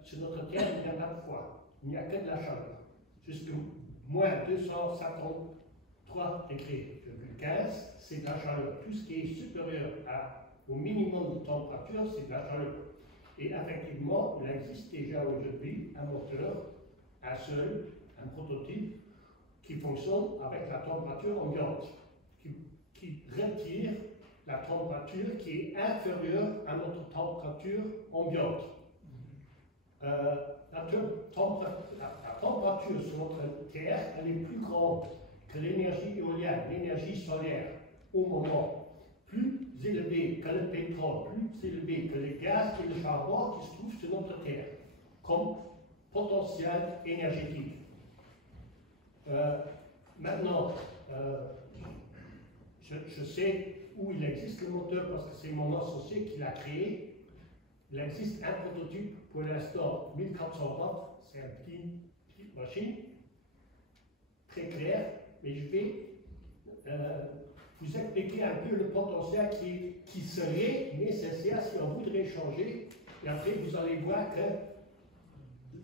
sur notre Terre, il n'y a pas de froid, il n'y a que de la chaleur. Jusqu'à moins 253 degrés, 15, c'est de la chaleur. Tout ce qui est supérieur au minimum de température, c'est de la chaleur. Et effectivement, il existe déjà aujourd'hui un moteur, un seul, un prototype, qui fonctionne avec la température ambiante, qui retire la température qui est inférieure à notre température ambiante. La température sur notre Terre, elle est plus grande que l'énergie éolienne, l'énergie solaire, au moment plus élevé que le pétrole, plus élevé que le gaz et le charbon qui se trouvent sur notre Terre, comme potentiel énergétique. Maintenant, je sais où il existe le moteur parce que c'est mon associé qui l'a créé. Il existe un prototype pour l'instant, 1400 watts, c'est une petite machine, très claire, mais je vais vous expliquer un peu le potentiel qui serait nécessaire si on voudrait changer. Et après, vous allez voir que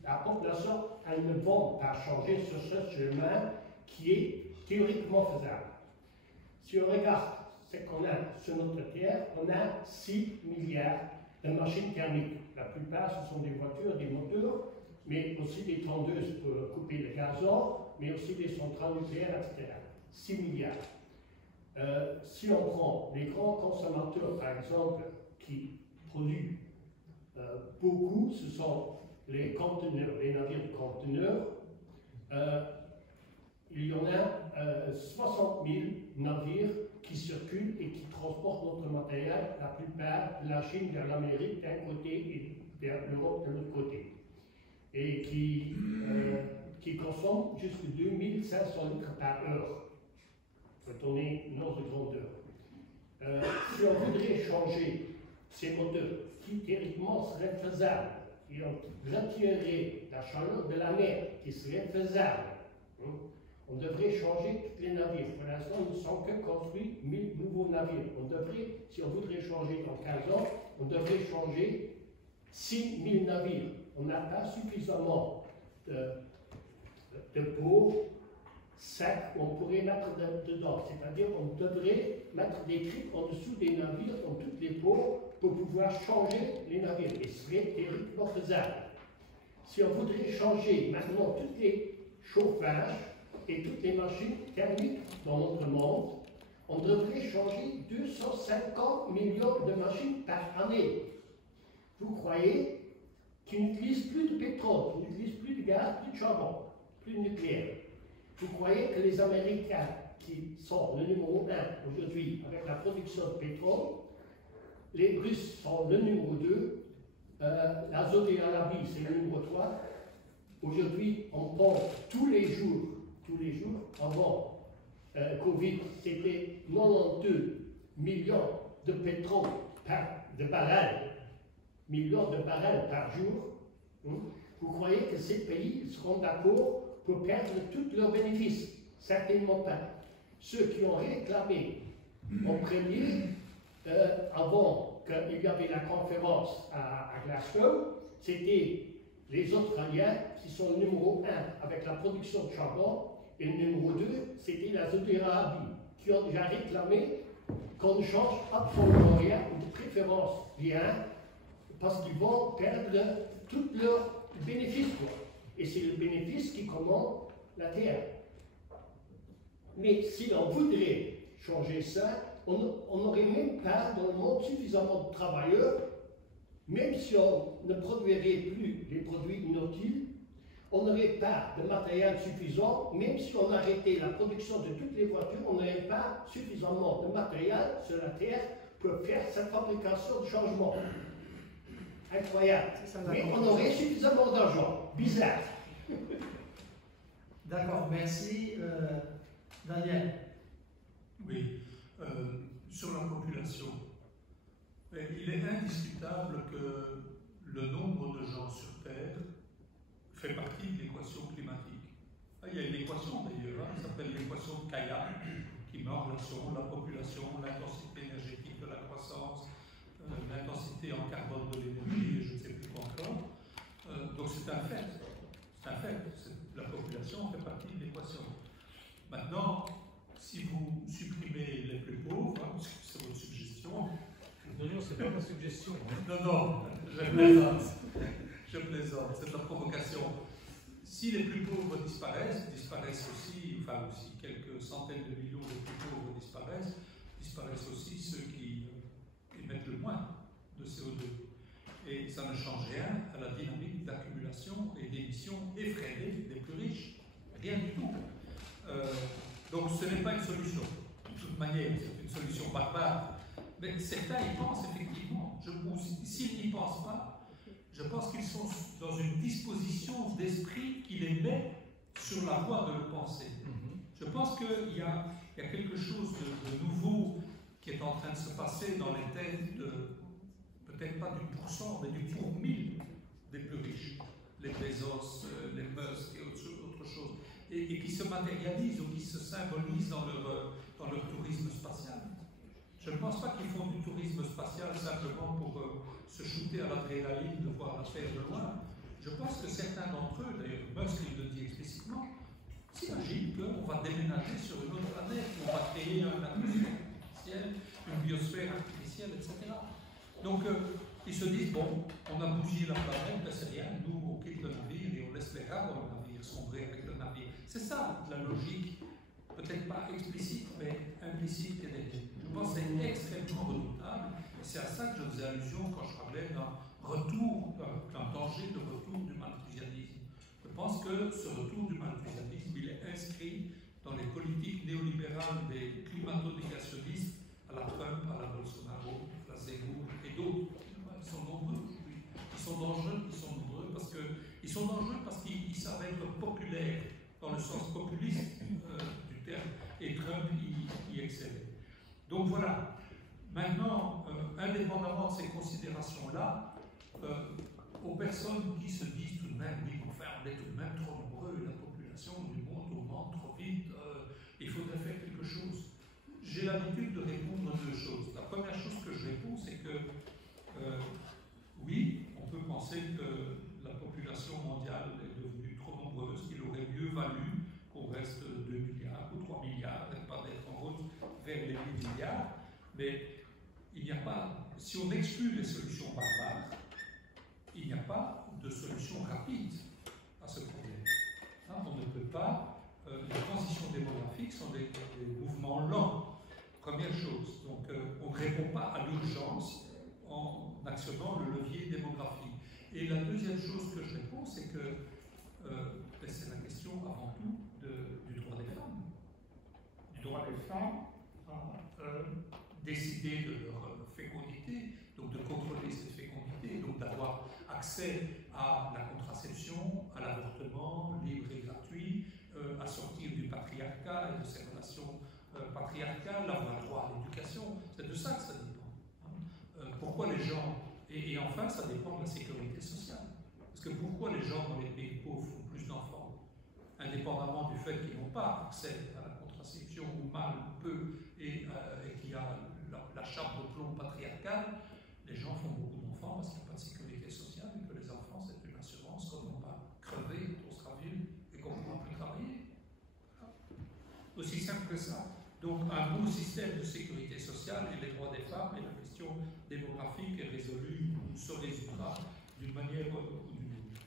la population, elle ne va pas changer sur ce chemin qui est théoriquement faisable. Si on regarde ce qu'on a sur notre Terre, on a 6 milliards de machines thermiques. La plupart, ce sont des voitures, des moteurs, mais aussi des tondeuses pour couper le gazon, mais aussi des centrales nucléaires, etc. 6 milliards. Si on prend les grands consommateurs, par exemple, qui polluent beaucoup, ce sont les conteneurs, les navires de conteneurs. Il y en a 60 000 navires qui circulent et qui transportent notre matériel, la plupart de la Chine vers l'Amérique d'un côté et vers l'Europe de l'autre côté. Et qui consomment jusqu'à 2500 litres par heure. Quand on est une ordre de grandeur. Si on voudrait changer ces moteurs, qui théoriquement seraient faisables, et on retirerait la chaleur de la mer, qui serait faisable, on devrait changer tous les navires. Pour l'instant, ils ne sont que construits 1000 nouveaux navires. On devrait, si on voudrait changer dans 15 ans, on devrait changer 6000 navires. On n'a pas suffisamment de pots sacs qu'on pourrait mettre dedans. C'est-à-dire qu'on devrait mettre des criques en dessous des navires, dans toutes les pots, pour pouvoir changer les navires. Et ce serait théoriquement faisable. Si on voudrait changer maintenant tous les chauffages et toutes les machines thermiques dans notre monde, on devrait changer 250 millions de machines par année. Vous croyez qu'ils n'utilisent plus de pétrole, qu'ils n'utilisent plus de gaz, plus de charbon, plus de nucléaire? Vous croyez que les Américains, qui sont le numéro 1 aujourd'hui avec la production de pétrole, les Russes sont le numéro 2, la Saudi Arabie c'est le numéro 3. Aujourd'hui, on pompe tous les jours, avant Covid, c'était 92 millions de pétrole de barils, millions de barils par jour. Vous croyez que ces pays seront d'accord pour perdre tous leurs bénéfices? Certainement pas. Ceux qui ont réclamé en premier, avant qu'il y avait la conférence à Glasgow, c'était les Australiens qui sont le numéro 1 avec la production de charbon, et le numéro 2, c'était la Saudi Arabie, qui ont déjà réclamé qu'on ne change absolument rien, ou de préférence rien, parce qu'ils vont perdre tous leurs bénéfices. Et c'est le bénéfice qui commande la terre. Mais si on voudrait changer ça, on n'aurait même pas dans le monde suffisamment de travailleurs, même si on ne produirait plus des produits inutiles, on n'aurait pas de matériel suffisant, même si on arrêtait la production de toutes les voitures, on n'aurait pas suffisamment de matériel sur la terre pour faire cette fabrication de changement. Incroyable. Mais on aurait suffisamment d'argent. Bizarre. D'accord, merci. Daniel. Oui, sur la population, Il est indiscutable que le nombre de gens sur Terre fait partie de l'équation climatique. Il y a une équation d'ailleurs, qui s'appelle l'équation de Kaya, qui met en relation la population, l'intensité énergétique de la croissance, l'intensité en carbone de l'énergie, et je ne sais plus quoi encore. Donc c'est un fait. C'est un fait. La population fait partie de l'équation. Maintenant, si vous supprimez les plus pauvres, parce que c'est votre suggestion. Non, c'est pas ma suggestion. Non, je plaisante. Je plaisante, c'est de la provocation. Si les plus pauvres disparaissent aussi, enfin aussi quelques centaines de millions de plus pauvres disparaissent aussi ceux qui émettent le moins de CO2. Et ça ne change rien à la dynamique d'accumulation et d'émission effrénée des plus riches. Rien du tout. Donc ce n'est pas une solution. De toute manière, c'est une solution barbare. Mais certains y pensent effectivement. S'ils n'y pensent pas, je pense qu'ils sont dans une disposition d'esprit qui les met sur la voie de le penser. Je pense qu'il y a quelque chose de nouveau qui est en train de se passer dans les têtes de, peut-être pas du pourcent, mais du pour mille des plus riches. Les Bezos, les Musk et autre chose. Et qui se matérialisent ou qui se symbolisent dans leur tourisme spatial. Je ne pense pas qu'ils font du tourisme spatial simplement pour se shooter à l'adrénaline de voir la Terre de loin. Je pense que certains d'entre eux, d'ailleurs Musk il le dit explicitement, s'imaginent qu'on va déménager sur une autre planète, on va créer un atmosphère artificielle, une biosphère artificielle, etc. Donc ils se disent, bon, on a bougé la planète, ben c'est rien, nous on quitte le navire et on laisse les rats dans le navire, sombrer avec le navire. C'est ça la logique, peut-être pas explicite, mais implicite qui est derrière. Je pense que c'est extrêmement redoutable. Et c'est à ça que je faisais allusion quand je parlais d'un danger de retour du malthusianisme. Je pense que ce retour du malthusianisme, il est inscrit dans les politiques néolibérales des climato-négationnistes à la Trump, à la Bolsonaro, à la Zemmour et d'autres. Ils sont nombreux aujourd'hui. Ils sont dangereux parce qu'ils savent être populaires dans le sens populiste du terme, et Trump y excellait. Donc voilà. Maintenant, indépendamment de ces considérations-là, aux personnes qui se disent tout de même, oui, enfin, on est tout de même trop nombreux, la population du monde augmente trop vite, il faudrait faire quelque chose. J'ai l'habitude de répondre à deux choses. La première chose que je réponds, c'est que oui, on peut penser que la population mondiale est devenue trop nombreuse, qu'il aurait mieux valu qu'on reste 2 milliards ou 3 milliards, et pas d'être en route vers les 8 milliards, mais il n'y a pas, si on exclut les solutions barbares, il n'y a pas de solution rapide à ce problème. Hein, on ne peut pas, les transitions démographiques sont des mouvements lents, première chose. Donc on ne répond pas à l'urgence en actionnant le levier démographique. Et la deuxième chose que je réponds, c'est que c'est la question avant tout du droit des femmes. Du droit des femmes à décider de leur fécondité, donc de contrôler cette fécondité, donc d'avoir accès à la contraception, à l'avortement libre et gratuit, à sortir du patriarcat et de ses relations patriarcales, avoir droit à l'éducation. C'est de ça que ça dépend. Pourquoi les gens... Et enfin, ça dépend de la sécurité sociale. Parce que pourquoi les gens dans les pays pauvres font plus d'enfants, indépendamment du fait qu'ils n'ont pas accès à la contraception, ou mal, ou peu, et qu'il y a la chape de plomb patriarcale, les gens font beaucoup d'enfants parce qu'il n'y a pas de sécurité sociale et que les enfants, c'est une assurance qu'on ne va pas crever, on sera vieux et qu'on ne pourra plus travailler. Voilà. Aussi simple que ça. Donc, un bon système de sécurité sociale et les droits des femmes et la question démographique est résolue, se résoudra d'une manière ou d'une autre.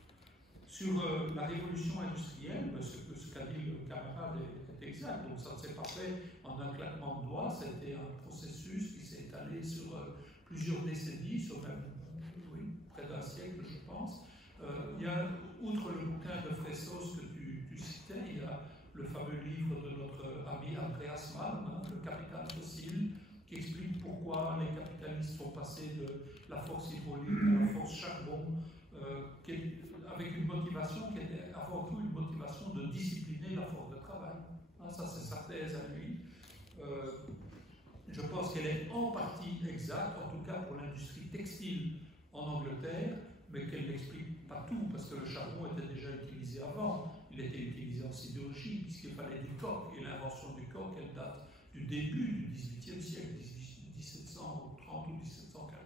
Sur la révolution industrielle, ce qu'a dit le camarade est exact. Donc, ça ne s'est pas fait en un claquement de doigts, c'était un processus qui s'est étalé sur plusieurs décennies, sur même, près d'un siècle, je pense. Il y a, outre le bouquin de Fressos que tu citais, il y a le fameux livre de notre ami Andreas Malm, Le capital fossile, qui explique pourquoi les capitalistes sont passés de la force hydraulique à la force charbon, avec une motivation qui était avant tout une motivation de discipliner la force de travail. Ça, c'est sa thèse à lui. Je pense qu'elle est en partie exacte, en tout cas pour l'industrie textile en Angleterre, mais qu'elle n'explique pas tout, parce que le charbon était déjà utilisé avant. Il était utilisé en sidérurgie, puisqu'il fallait du coq, et l'invention du coq, elle date du début du XVIIIe siècle, 1730 ou 1740,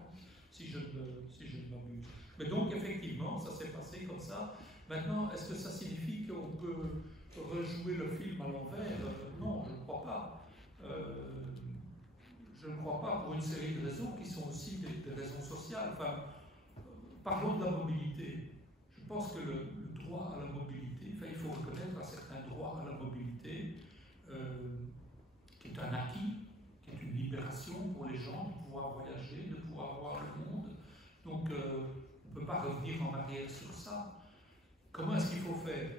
si je ne m'abuse. Mais donc, effectivement, ça s'est passé comme ça. Maintenant, est-ce que ça signifie qu'on peut rejouer le film à l'envers? Non, je ne crois pas. Je ne crois pas, pour une série de raisons qui sont aussi des raisons sociales. Enfin, parlons de la mobilité. Je pense que le droit à la mobilité, enfin, il faut reconnaître un certain droit à la mobilité, qui est un acquis, qui est une libération pour les gens de pouvoir voyager, de pouvoir voir le monde. Donc, on ne peut pas revenir en arrière sur ça. Comment est-ce qu'il faut faire?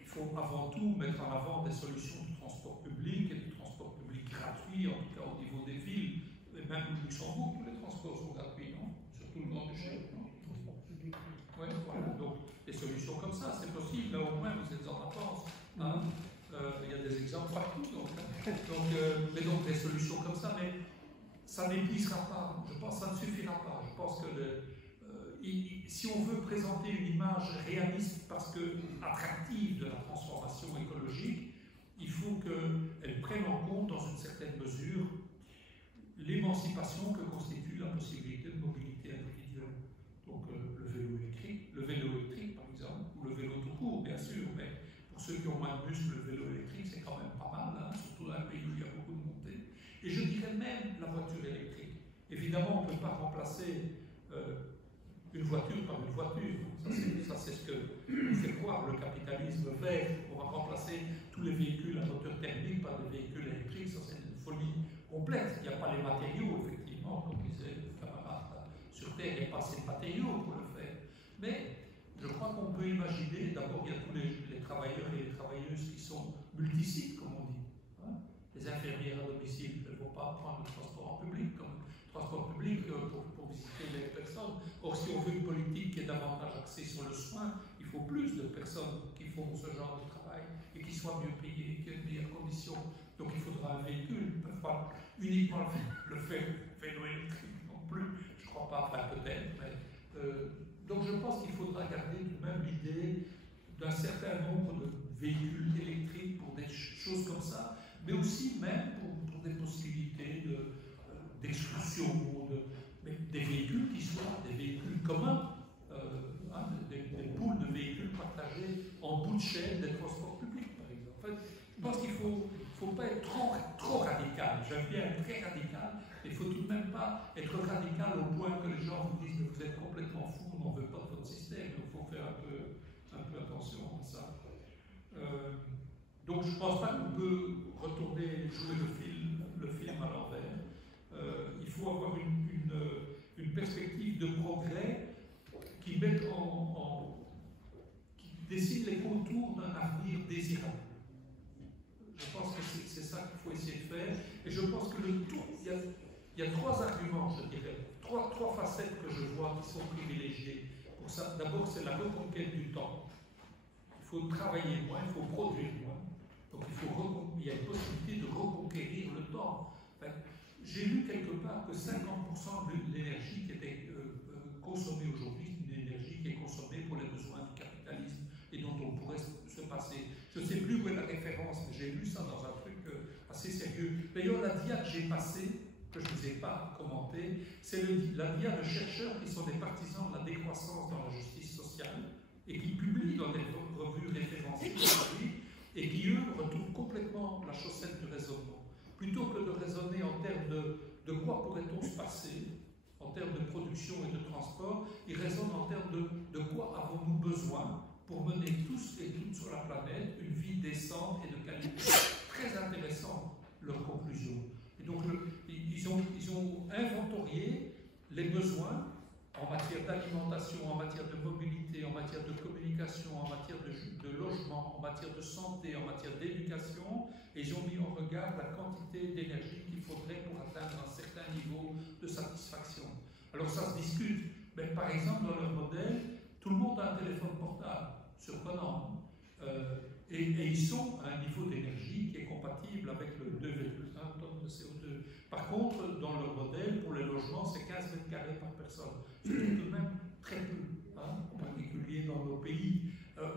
Il faut avant tout mettre en avant des solutions de transport public et de transport public gratuit, en tout cas au niveau des villes, et même au Luxembourg, tous les transports sont gratuits, non? Surtout le Grand-Duché, non? Oui, voilà. Donc, des solutions comme ça, c'est possible, là au moins vous êtes en avance. Hein? Il y a des exemples partout, mais donc des solutions comme ça, mais ça n'épuisera pas. Je pense que ça ne suffira pas. Je pense que si on veut présenter une image réaliste parce que attractive de la transformation écologique, il faut qu'elle prenne en compte dans une certaine mesure l'émancipation que constitue la possibilité de mobilité individuelle. Donc le vélo électrique par exemple, ou le vélo tout court bien sûr, mais pour ceux qui ont moins de muscles, le vélo électrique c'est quand même pas mal, hein, surtout dans un pays où il y a beaucoup de montées. Et je dirais même la voiture électrique. Évidemment, on ne peut pas remplacer une voiture par une voiture. Ça, c'est ce que nous fait croire le capitalisme vert. On va remplacer tous les véhicules à moteur thermique par des véhicules électriques. Ça, c'est une folie complète. Il n'y a pas les matériaux, effectivement, comme disait le camarade. Sur Terre, il n'y a pas assez de matériaux pour le faire. Mais je crois qu'on peut imaginer, d'abord, il y a tous les travailleurs et les travailleuses qui sont multisites, comme on dit. Hein? Les infirmières à domicile, elles ne vont pas prendre le transport en public comme transport public pour visiter les personnes. Or, si on veut une politique qui est davantage axée sur le soin, il faut plus de personnes qui font ce genre de travail et qui soient mieux payées, qui aient de meilleures conditions. Donc, il faudra un véhicule. Ils ne peuvent pas uniquement le faire vélo électrique non plus. Je ne crois pas, enfin peut-être, mais donc je pense qu'il faudra garder tout de même l'idée d'un certain nombre de véhicules électriques pour des choses comme ça, mais aussi même pour des possibilités d'exclusion, des véhicules qui soient des véhicules communs, des poules de véhicules partagés en bout de chaîne des transports publics, par exemple. En fait, je pense qu'il ne faut pas être trop radical. J'aime bien être très radical, mais il ne faut tout de même pas être radical au point que les gens vous disent que vous êtes complètement fou, on n'en veut pas de votre système. Donc il faut faire un peu attention à ça. Donc je ne pense pas qu'on peut retourner jouer le film à l'envers. Il faut avoir une perspective de progrès qui mette qui dessine les contours d'un avenir désirable. Je pense que c'est ça qu'il faut essayer de faire. Et je pense que il y a trois arguments, je dirais, trois facettes que je vois qui sont privilégiées pour ça. D'abord, c'est la reconquête du temps. Il faut travailler moins, il faut produire moins. Donc il y a une possibilité de reconquérir le temps. Enfin, j'ai lu quelque part que 50% de l'énergie qui était consommée aujourd'hui, c'est une énergie qui est consommée pour les besoins du capitalisme et dont on pourrait se passer. Je ne sais plus où est la référence, mais j'ai lu ça dans un truc assez sérieux. D'ailleurs, la dia que j'ai passée, que je ne vous ai pas commenté, c'est la dia de chercheurs qui sont des partisans de la décroissance dans la justice sociale et qui publient dans des revues référencées aujourd'hui et qui, eux, retournent complètement la chaussette du raisonnement. Plutôt que de raisonner en termes de quoi pourrait-on se passer, en termes de production et de transport, ils raisonnent en termes de quoi avons-nous besoin pour mener tous et toutes sur la planète une vie décente et de qualité. Très intéressant, leur conclusion. Et donc, ils ont inventorié les besoins en matière d'alimentation, en matière de mobilité, en matière de communication, en matière de logement, en matière de santé, en matière d'éducation, et ils ont mis en regard la quantité d'énergie qu'il faudrait pour atteindre un certain niveau de satisfaction. Alors ça se discute, mais par exemple dans leur modèle, tout le monde a un téléphone portable, surprenant, et ils sont à un niveau d'énergie qui est compatible avec le 2,1 tonnes de CO2. Par Par contre, dans leur modèle, pour les logements, c'est 15 mètres carrés par personne. C'est tout de même très peu, hein, en particulier dans nos pays.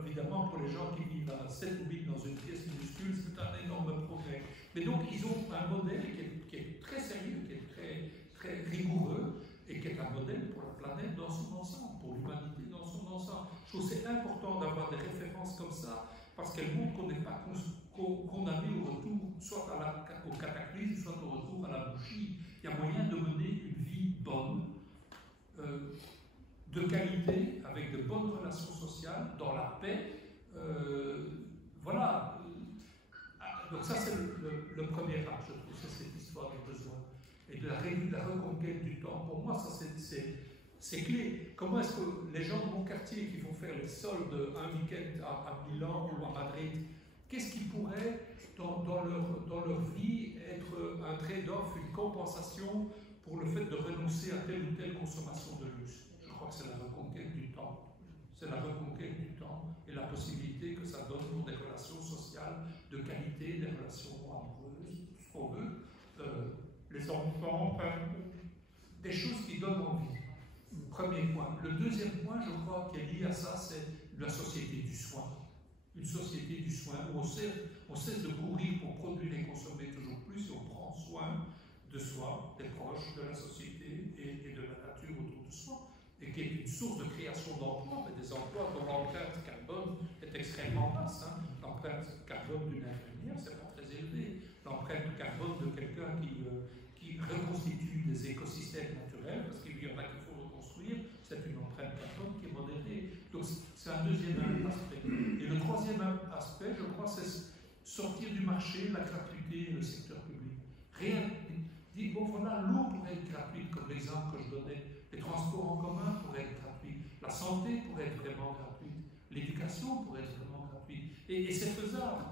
Évidemment, pour les gens qui vivent à 7 ou 8 dans une pièce minuscule, c'est un énorme progrès. Mais donc, ils ont un modèle qui est très sérieux, qui est très rigoureux, et qui est un modèle pour la planète dans son ensemble, pour l'humanité dans son ensemble. Je trouve que c'est important d'avoir des références comme ça, parce qu'elles montrent qu'on n'est pas condamné au retour, soit au cataclysme, soit au retour à la bougie. Il y a moyen de mener une vie bonne, de qualité, avec de bonnes relations sociales, dans la paix. Voilà. Donc ça, c'est le premier acte, je trouve, c'est cette histoire des besoins. Et de la reconquête du temps. Pour moi, ça, c'est clé. Comment est-ce que les gens de mon quartier qui vont faire les soldes un week-end à Milan ou à Madrid, qu'est-ce qui pourrait, dans leur vie, être un trade-off, une compensation pour le fait de renoncer à telle ou telle consommation de luxe? Je crois que c'est la reconquête du temps. C'est la reconquête du temps et la possibilité que ça donne pour des relations sociales de qualité, des relations amoureuses, tout ce qu'on veut, les enfants, des choses qui donnent envie. Premier point. Le deuxième point, je crois, qui est lié à ça, c'est la société du soin. Une société du soin où on cesse de courir pour produire et consommer toujours plus et on prend soin de soi, des proches, de la société et de la nature autour de soi. Et qui est une source de création d'emplois, mais des emplois dont l'empreinte carbone est extrêmement basse. Hein. L'empreinte carbone d'une infirmière, c'est pas très élevé. L'empreinte carbone de quelqu'un qui reconstitue des écosystèmes naturels, parce qu'il y en a qu'il faut reconstruire, c'est une empreinte carbone qui est modérée. Donc c'est un deuxième aspect. Et le troisième aspect, je crois, c'est sortir du marché la gratuité et le secteur public. Rien. Dire, bon voilà, l'eau pourrait être gratuite, comme l'exemple que je donnais. Les transports en commun pourraient être gratuits, la santé pourrait être vraiment gratuite, l'éducation pourrait être vraiment gratuite. Et c'est faisable.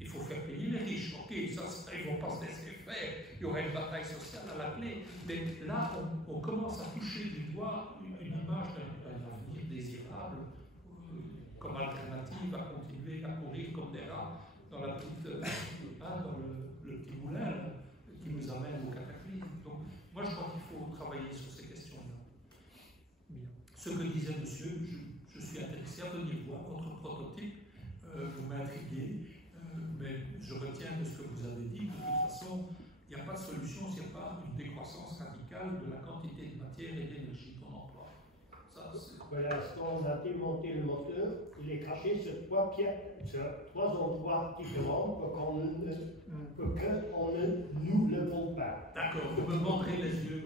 Il faut faire payer les riches. Ok, ça, ils ne vont pas se laisser faire. Il y aura une bataille sociale à la clé. Mais là, on commence à toucher du doigt une image d'un avenir désirable comme alternative à continuer à courir comme des rats dans la petite, dans le petit moulin qui nous amène au cataclysme. Donc, moi, je crois qu'il faut travailler sur ces questions-là. Ce que disait monsieur, je suis intéressé à venir voir votre prototype, vous m'intriguez, mais je retiens de ce que vous avez dit. De toute façon, il n'y a pas de solution s'il n'y a pas une décroissance radicale de la quantité de matière et d'énergie qu'on emploie. Pour l'instant, on a démonté le moteur, il est caché sur trois endroits différents pour qu'on ne nous le vole pas. D'accord, vous me montrez les yeux.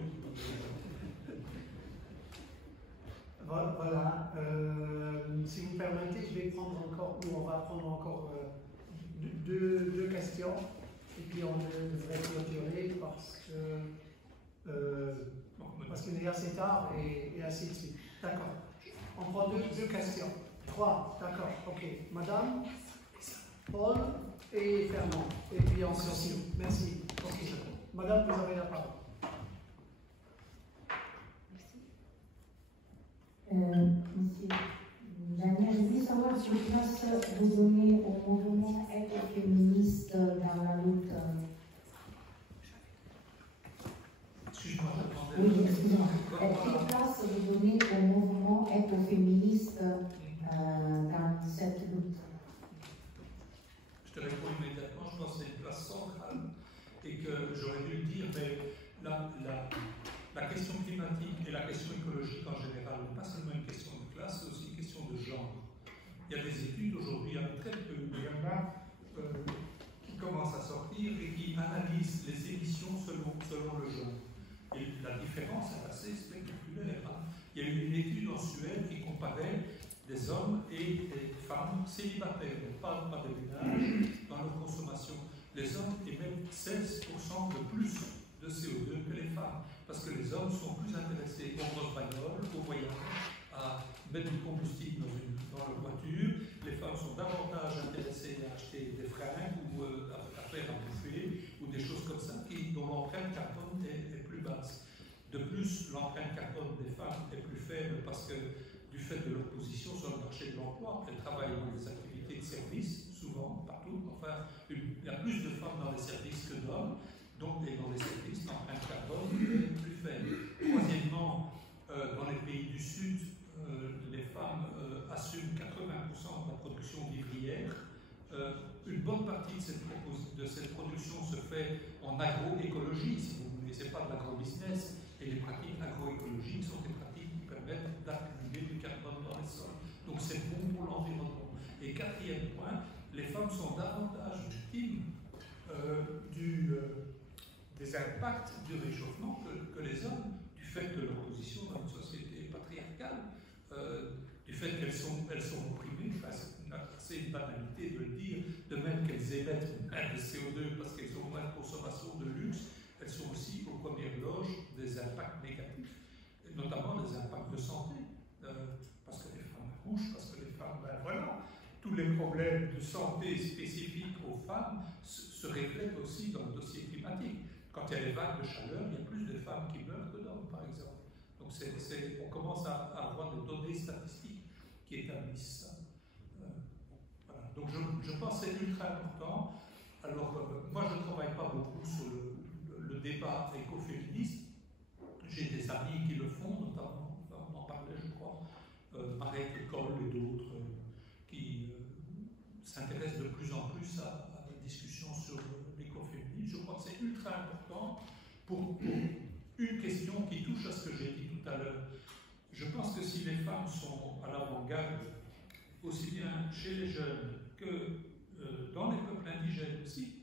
Voilà. Si vous me permettez, je vais prendre encore, on va prendre encore deux questions, et puis on devrait clôturer parce qu'il est assez tard et ainsi de suite. D'accord. On prend deux questions. 3, d'accord, ok. Madame, Paul et Fernand. Et puis on se suit. Merci. Okay. Madame, vous avez la parole. Monsieur Daniel, je voulais savoir quelle place vous donnez au mouvement écoféministe dans la lutte. Excuse-moi, oui, excusez-moi. Quelle place vous donnez au mouvement écoféministe dans cette lutte? Je te réponds immédiatement, je pense que c'est une place centrale et que j'aurais dû le dire, mais la question climatique et la question écologique en général n'est pas seulement une question de classe, c'est aussi une question de genre. Il y a des études aujourd'hui, il y en a très peu, mais il y en a qui commencent à sortir et qui analysent les émissions selon le genre. Et la différence est assez spectaculaire. Hein. Il y a eu une étude en Suède qui comparait des hommes et des femmes célibataires, pas de ménage, dans leur consommation. Les hommes émettent 16% de plus de CO2 que les femmes, parce que les hommes sont plus intéressés aux grosses bagnoles, au voyage, à mettre du combustible dans leur voiture. Les femmes sont davantage intéressées à acheter des fringues ou à faire à bouffer, ou des choses comme ça, dont l'empreinte carbone est plus basse. De plus, l'empreinte carbone des femmes est plus faible parce que du fait de leur position sur le marché de l'emploi, elles travaillent dans des activités de service, souvent, partout. Enfin, il y a plus de femmes dans les services que d'hommes, donc dans les services, l'empreinte production vivrière. Une bonne partie de cette production se fait en agroécologie, si vous voulez. Ce n'est pas de l'agrobusiness. Et les pratiques agroécologiques sont des pratiques qui permettent d'accumuler du carbone dans les sols. Donc c'est bon pour l'environnement. Et quatrième point, les femmes sont davantage victimes des impacts du réchauffement que les hommes, du fait de leur position dans une société patriarcale, du fait qu'elles sont opprimées. Enfin, c'est une banalité de le dire, de même qu'elles émettent moins de CO2 parce qu'elles ont moins de consommation de luxe, elles sont aussi aux premières loges des impacts négatifs, et notamment des impacts de santé, parce que les femmes accouchent, parce que les femmes, ben voilà, tous les problèmes de santé spécifiques aux femmes se reflètent aussi dans le dossier climatique. Quand il y a les vagues de chaleur, il y a plus de femmes qui meurent que d'hommes, par exemple. Donc on commence à avoir des données statistiques qui établissent ça. Voilà. Donc je pense que c'est ultra important. Alors, moi je ne travaille pas beaucoup sur le débat écoféministe. J'ai des amis qui le font, notamment, on en parlait, je crois, Marek Ecole et d'autres, qui s'intéressent de plus en plus à la discussion sur l'écoféminisme. Je crois que c'est ultra important pour une question qui touche à ce que j'ai dit tout à l'heure. Je pense que si les femmes sont à l'avant-garde, aussi bien chez les jeunes que dans les peuples indigènes aussi,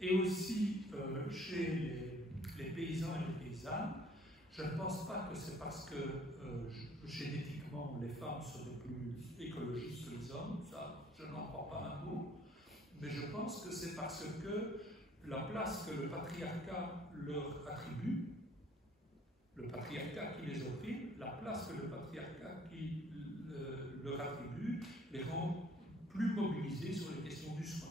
et aussi chez les paysans et les paysannes, je ne pense pas que c'est parce que génétiquement les femmes seraient plus écologistes que les hommes, ça je n'en crois pas un mot, mais je pense que c'est parce que la place que le patriarcat leur attribue, le patriarcat qui les opprime, la place que le patriarcat qui leur attribue les rend plus mobilisés sur les questions du soin.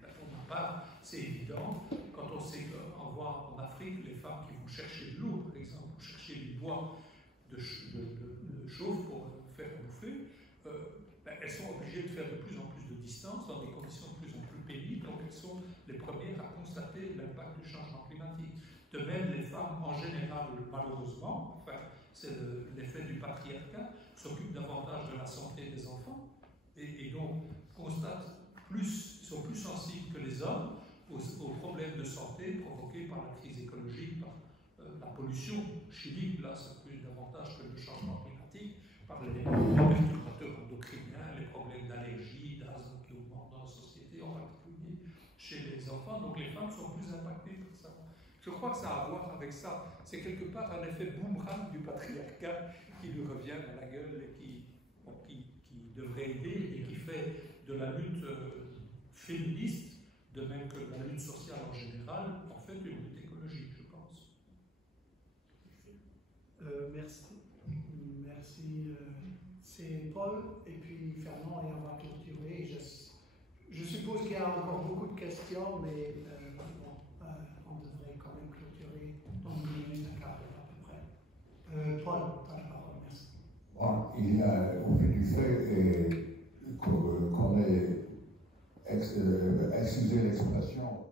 Pour ma part, c'est évident, quand on sait qu'en voit en Afrique les femmes qui vont chercher de l'eau, par exemple, ou chercher du bois de chauffe pour faire bouffer, elles sont obligées de faire de plus en plus de distance dans des conditions de plus en plus pénibles, donc elles sont les premières à constater l'impact du changement climatique. De même, les femmes en général, malheureusement, enfin, c'est l'effet du patriarcat, s'occupent davantage de la santé des enfants et donc sont plus sensibles que les hommes aux problèmes de santé provoqués par la crise écologique, par la pollution chimique, là ça plus davantage que le changement climatique, par les perturbateurs endocriniens, les problèmes d'allergie, d'asthme qui augmentent dans la société, en particulier chez les enfants. Donc les femmes sont plus impactées par ça. Je crois que ça a à voir avec ça. C'est quelque part un effet boomerang du patriarcat qui lui revient à la gueule et qui devrait aider et qui fait de la lutte féministe, de même que de la lutte sociale en général, en fait une lutte écologique, je pense. Merci. Merci. C'est Paul et puis Fernand et on va clôturer. Je suppose qu'il y a encore beaucoup de questions, mais on devrait quand même clôturer dans une minute, un quart d'heure à peu près. Paul, t'as la parole, merci. Bon, il y a, au fait du fait qu'on ait excusé l'expression